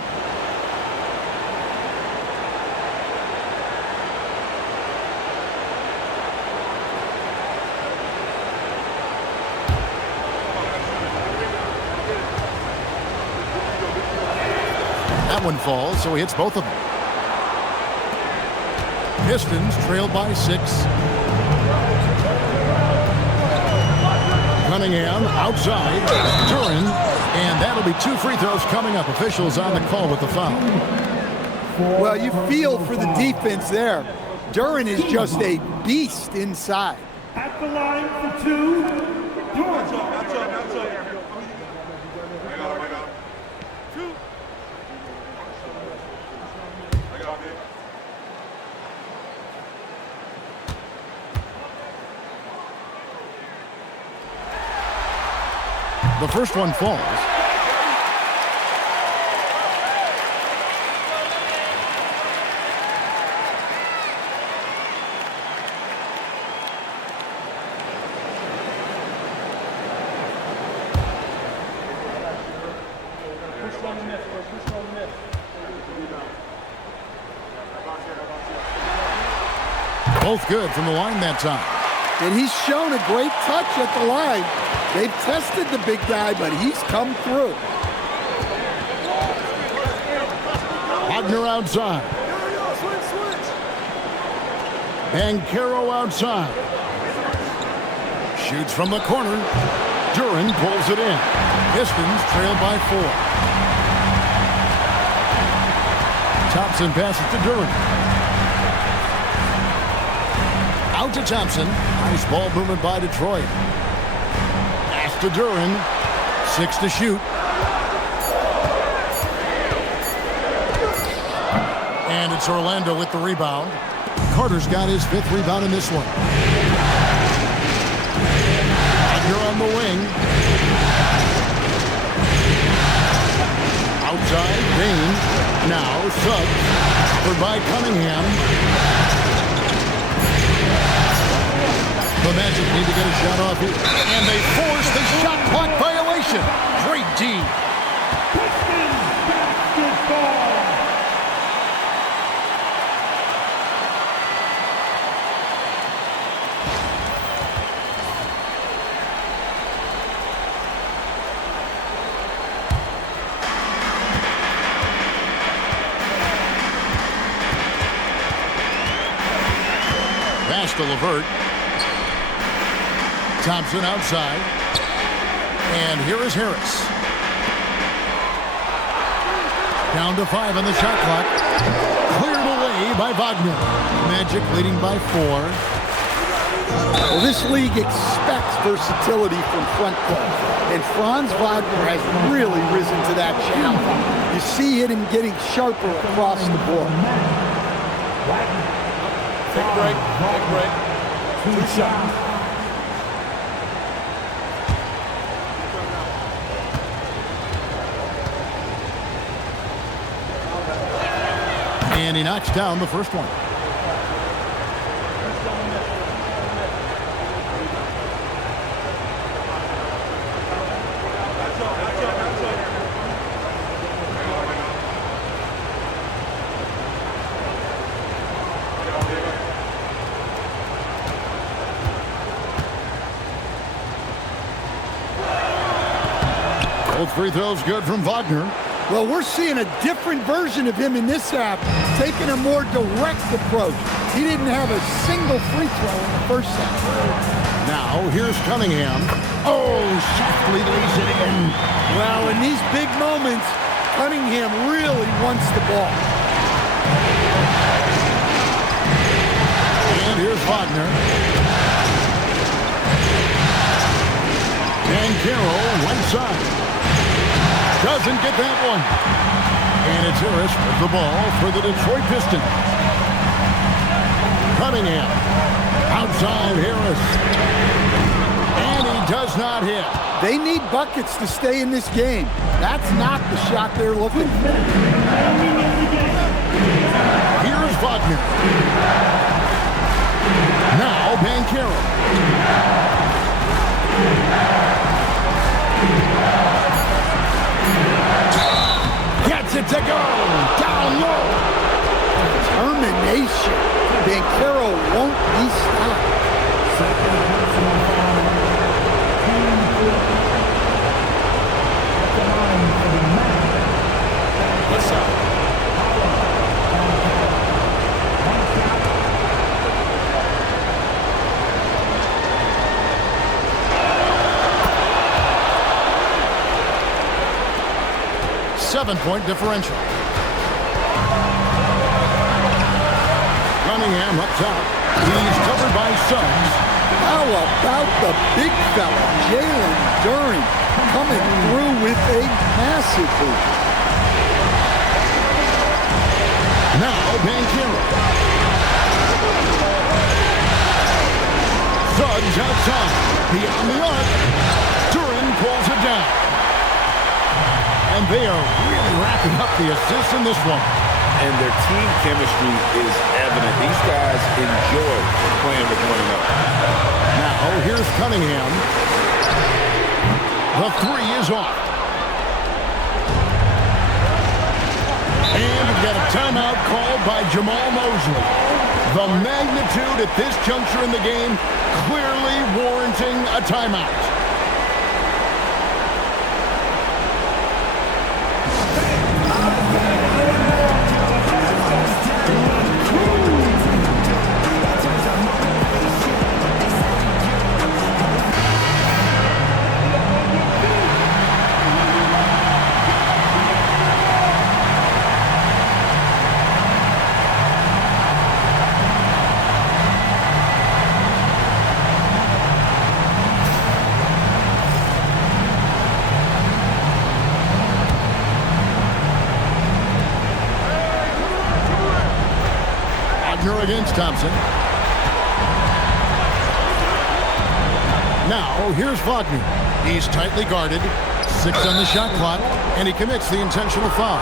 That one falls, so he hits both of them. Pistons trailed by 6. Cunningham outside. Duren. And that'll be 2 free throws coming up. Officials on the call with the foul. Well, you feel for the defense there. Duren is just a beast inside. At the line for 2, Duren. The first one falls. Both good from the line that time. And he's shown a great touch at the line. They've tested the big guy, but he's come through. Wagner outside. Banchero outside. Shoots from the corner. Duren pulls it in. Pistons trail by 4. Thompson passes to Duren. Out to Thompson. Nice ball movement by Detroit. Pass to Duren. 6 to shoot. And it's Orlando with the rebound. Carter's got his 5th rebound in this one. Wagner on the wing. Outside, Bain. Now, Suggs. Covered by Cunningham. The Magic need to get a shot off here. And they force the shot clock violation. Great D. Pistons basketball. Pass to LeVert. Thompson outside. And here is Harris. Down to 5 on the shot clock. Cleared away by Wagner. Magic leading by 4. Well, this league expects versatility from front court. And Franz Wagner has really risen to that challenge. You see him getting sharper across the board. Take a break. Take a break. 2 shots. And he knocks down the first one. Both free throws good from Wagner. Well, we're seeing a different version of him in this half, taking a more direct approach. He didn't have a single free throw in the first half. Now, here's Cunningham. Oh, softly lays it in. Well, in these big moments, Cunningham really wants the ball. And here's Wagner. Banchero, right side. Doesn't get that one. And it's Harris with the ball for the Detroit Pistons. Cunningham. Outside Harris. And he does not hit. They need buckets to stay in this game. That's not the shot they're looking for. Here's Wagner. Now Banchero. Gets it to go. Down low. Termination. Banchero won't be stopped. What's up? 7-point differential. Cunningham up top. He's covered by Suggs. How about the big fella, Jalen Duren, coming through with a massive hoop. Now Banchero. Suggs outside. Beyond the arc. Duren pulls it down. And they are really racking up the assists in this one. And their team chemistry is evident. These guys enjoy playing with one another. Now here's Cunningham. The three is off. And we've got a timeout called by Jamal Mosley. The magnitude at this juncture in the game clearly warranting a timeout. Against Thompson. Now, here's Wagner. He's tightly guarded. 6 on the shot clock, and he commits the intentional foul.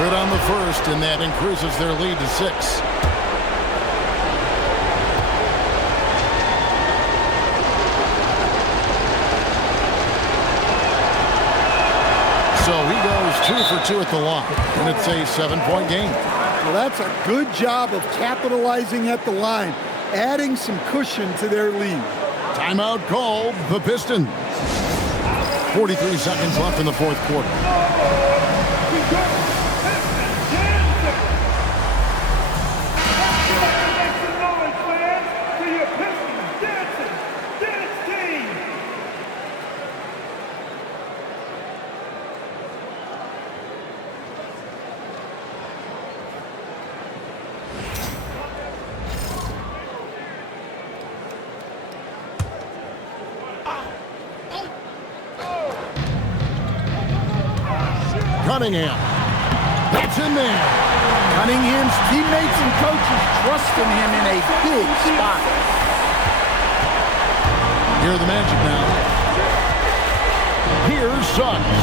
Good on the first, and that increases their lead to 6. So he goes 2 for 2 at the line, and it's a 7-point game. Well, that's a good job of capitalizing at the line, adding some cushion to their lead. Timeout called the Pistons. 43 seconds left in the fourth quarter. Cunningham. That's in there. Cunningham's teammates and coaches trusting him in a big spot. Here are the Magic now. Here's Suggs.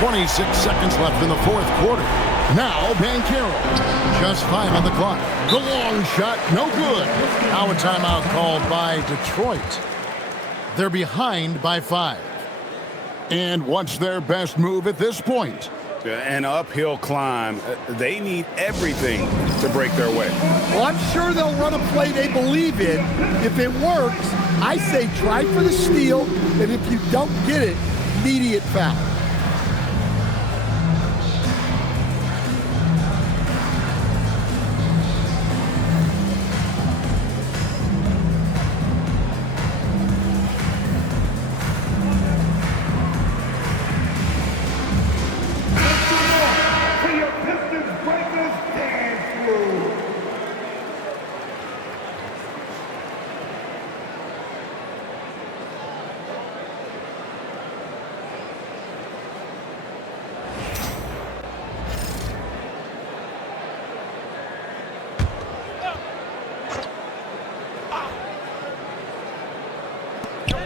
26 seconds left in the fourth quarter. Now Banchero. Just 5 on the clock. The long shot, no good. Now a timeout called by Detroit. They're behind by 5. And what's their best move at this point? An uphill climb. They need everything to break their way. Well, I'm sure they'll run a play they believe in. If it works, I say try for the steal, and if you don't get it, immediate foul.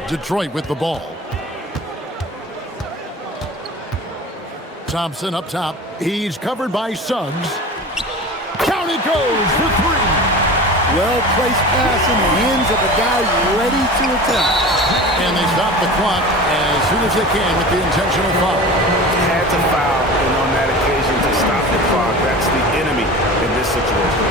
Detroit with the ball. Thompson up top. He's covered by Suggs. Down it goes for 3. Well-placed pass in the hands of a guy ready to attack. And they stop the clock as soon as they can with the intentional foul. Had to foul, and on that occasion, clock. That's the enemy in this situation.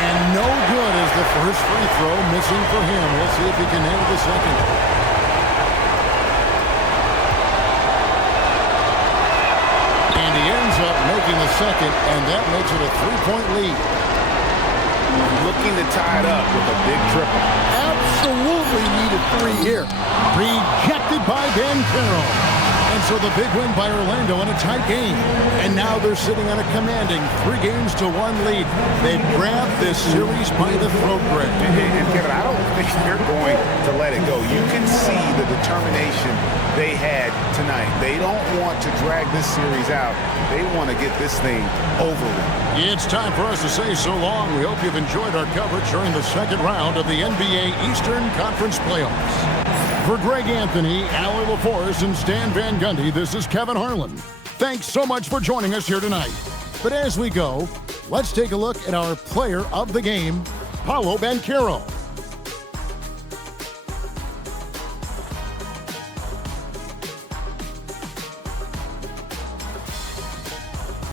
And no good as the first free throw missing for him. We'll see if he can handle the second. And he ends up making the second, and that makes it a 3-point lead. Looking to tie it up with a big triple. Absolutely needed 3 here. Rejected by Ben Carroll. And so the big win by Orlando in a tight game. And now they're sitting on a commanding 3-1 lead. They've grabbed this series by the throat, Greg. And Kevin, I don't think they're going to let it go. You can see the determination they had tonight. They don't want to drag this series out. They want to get this thing over with. It's time for us to say so long. We hope you've enjoyed our coverage during the second round of the NBA Eastern Conference Playoffs. For Greg Anthony, Allie LaForce, and Stan Van Gundy, this is Kevin Harlan. Thanks so much for joining us here tonight. But as we go, let's take a look at our player of the game, Paolo Banchero.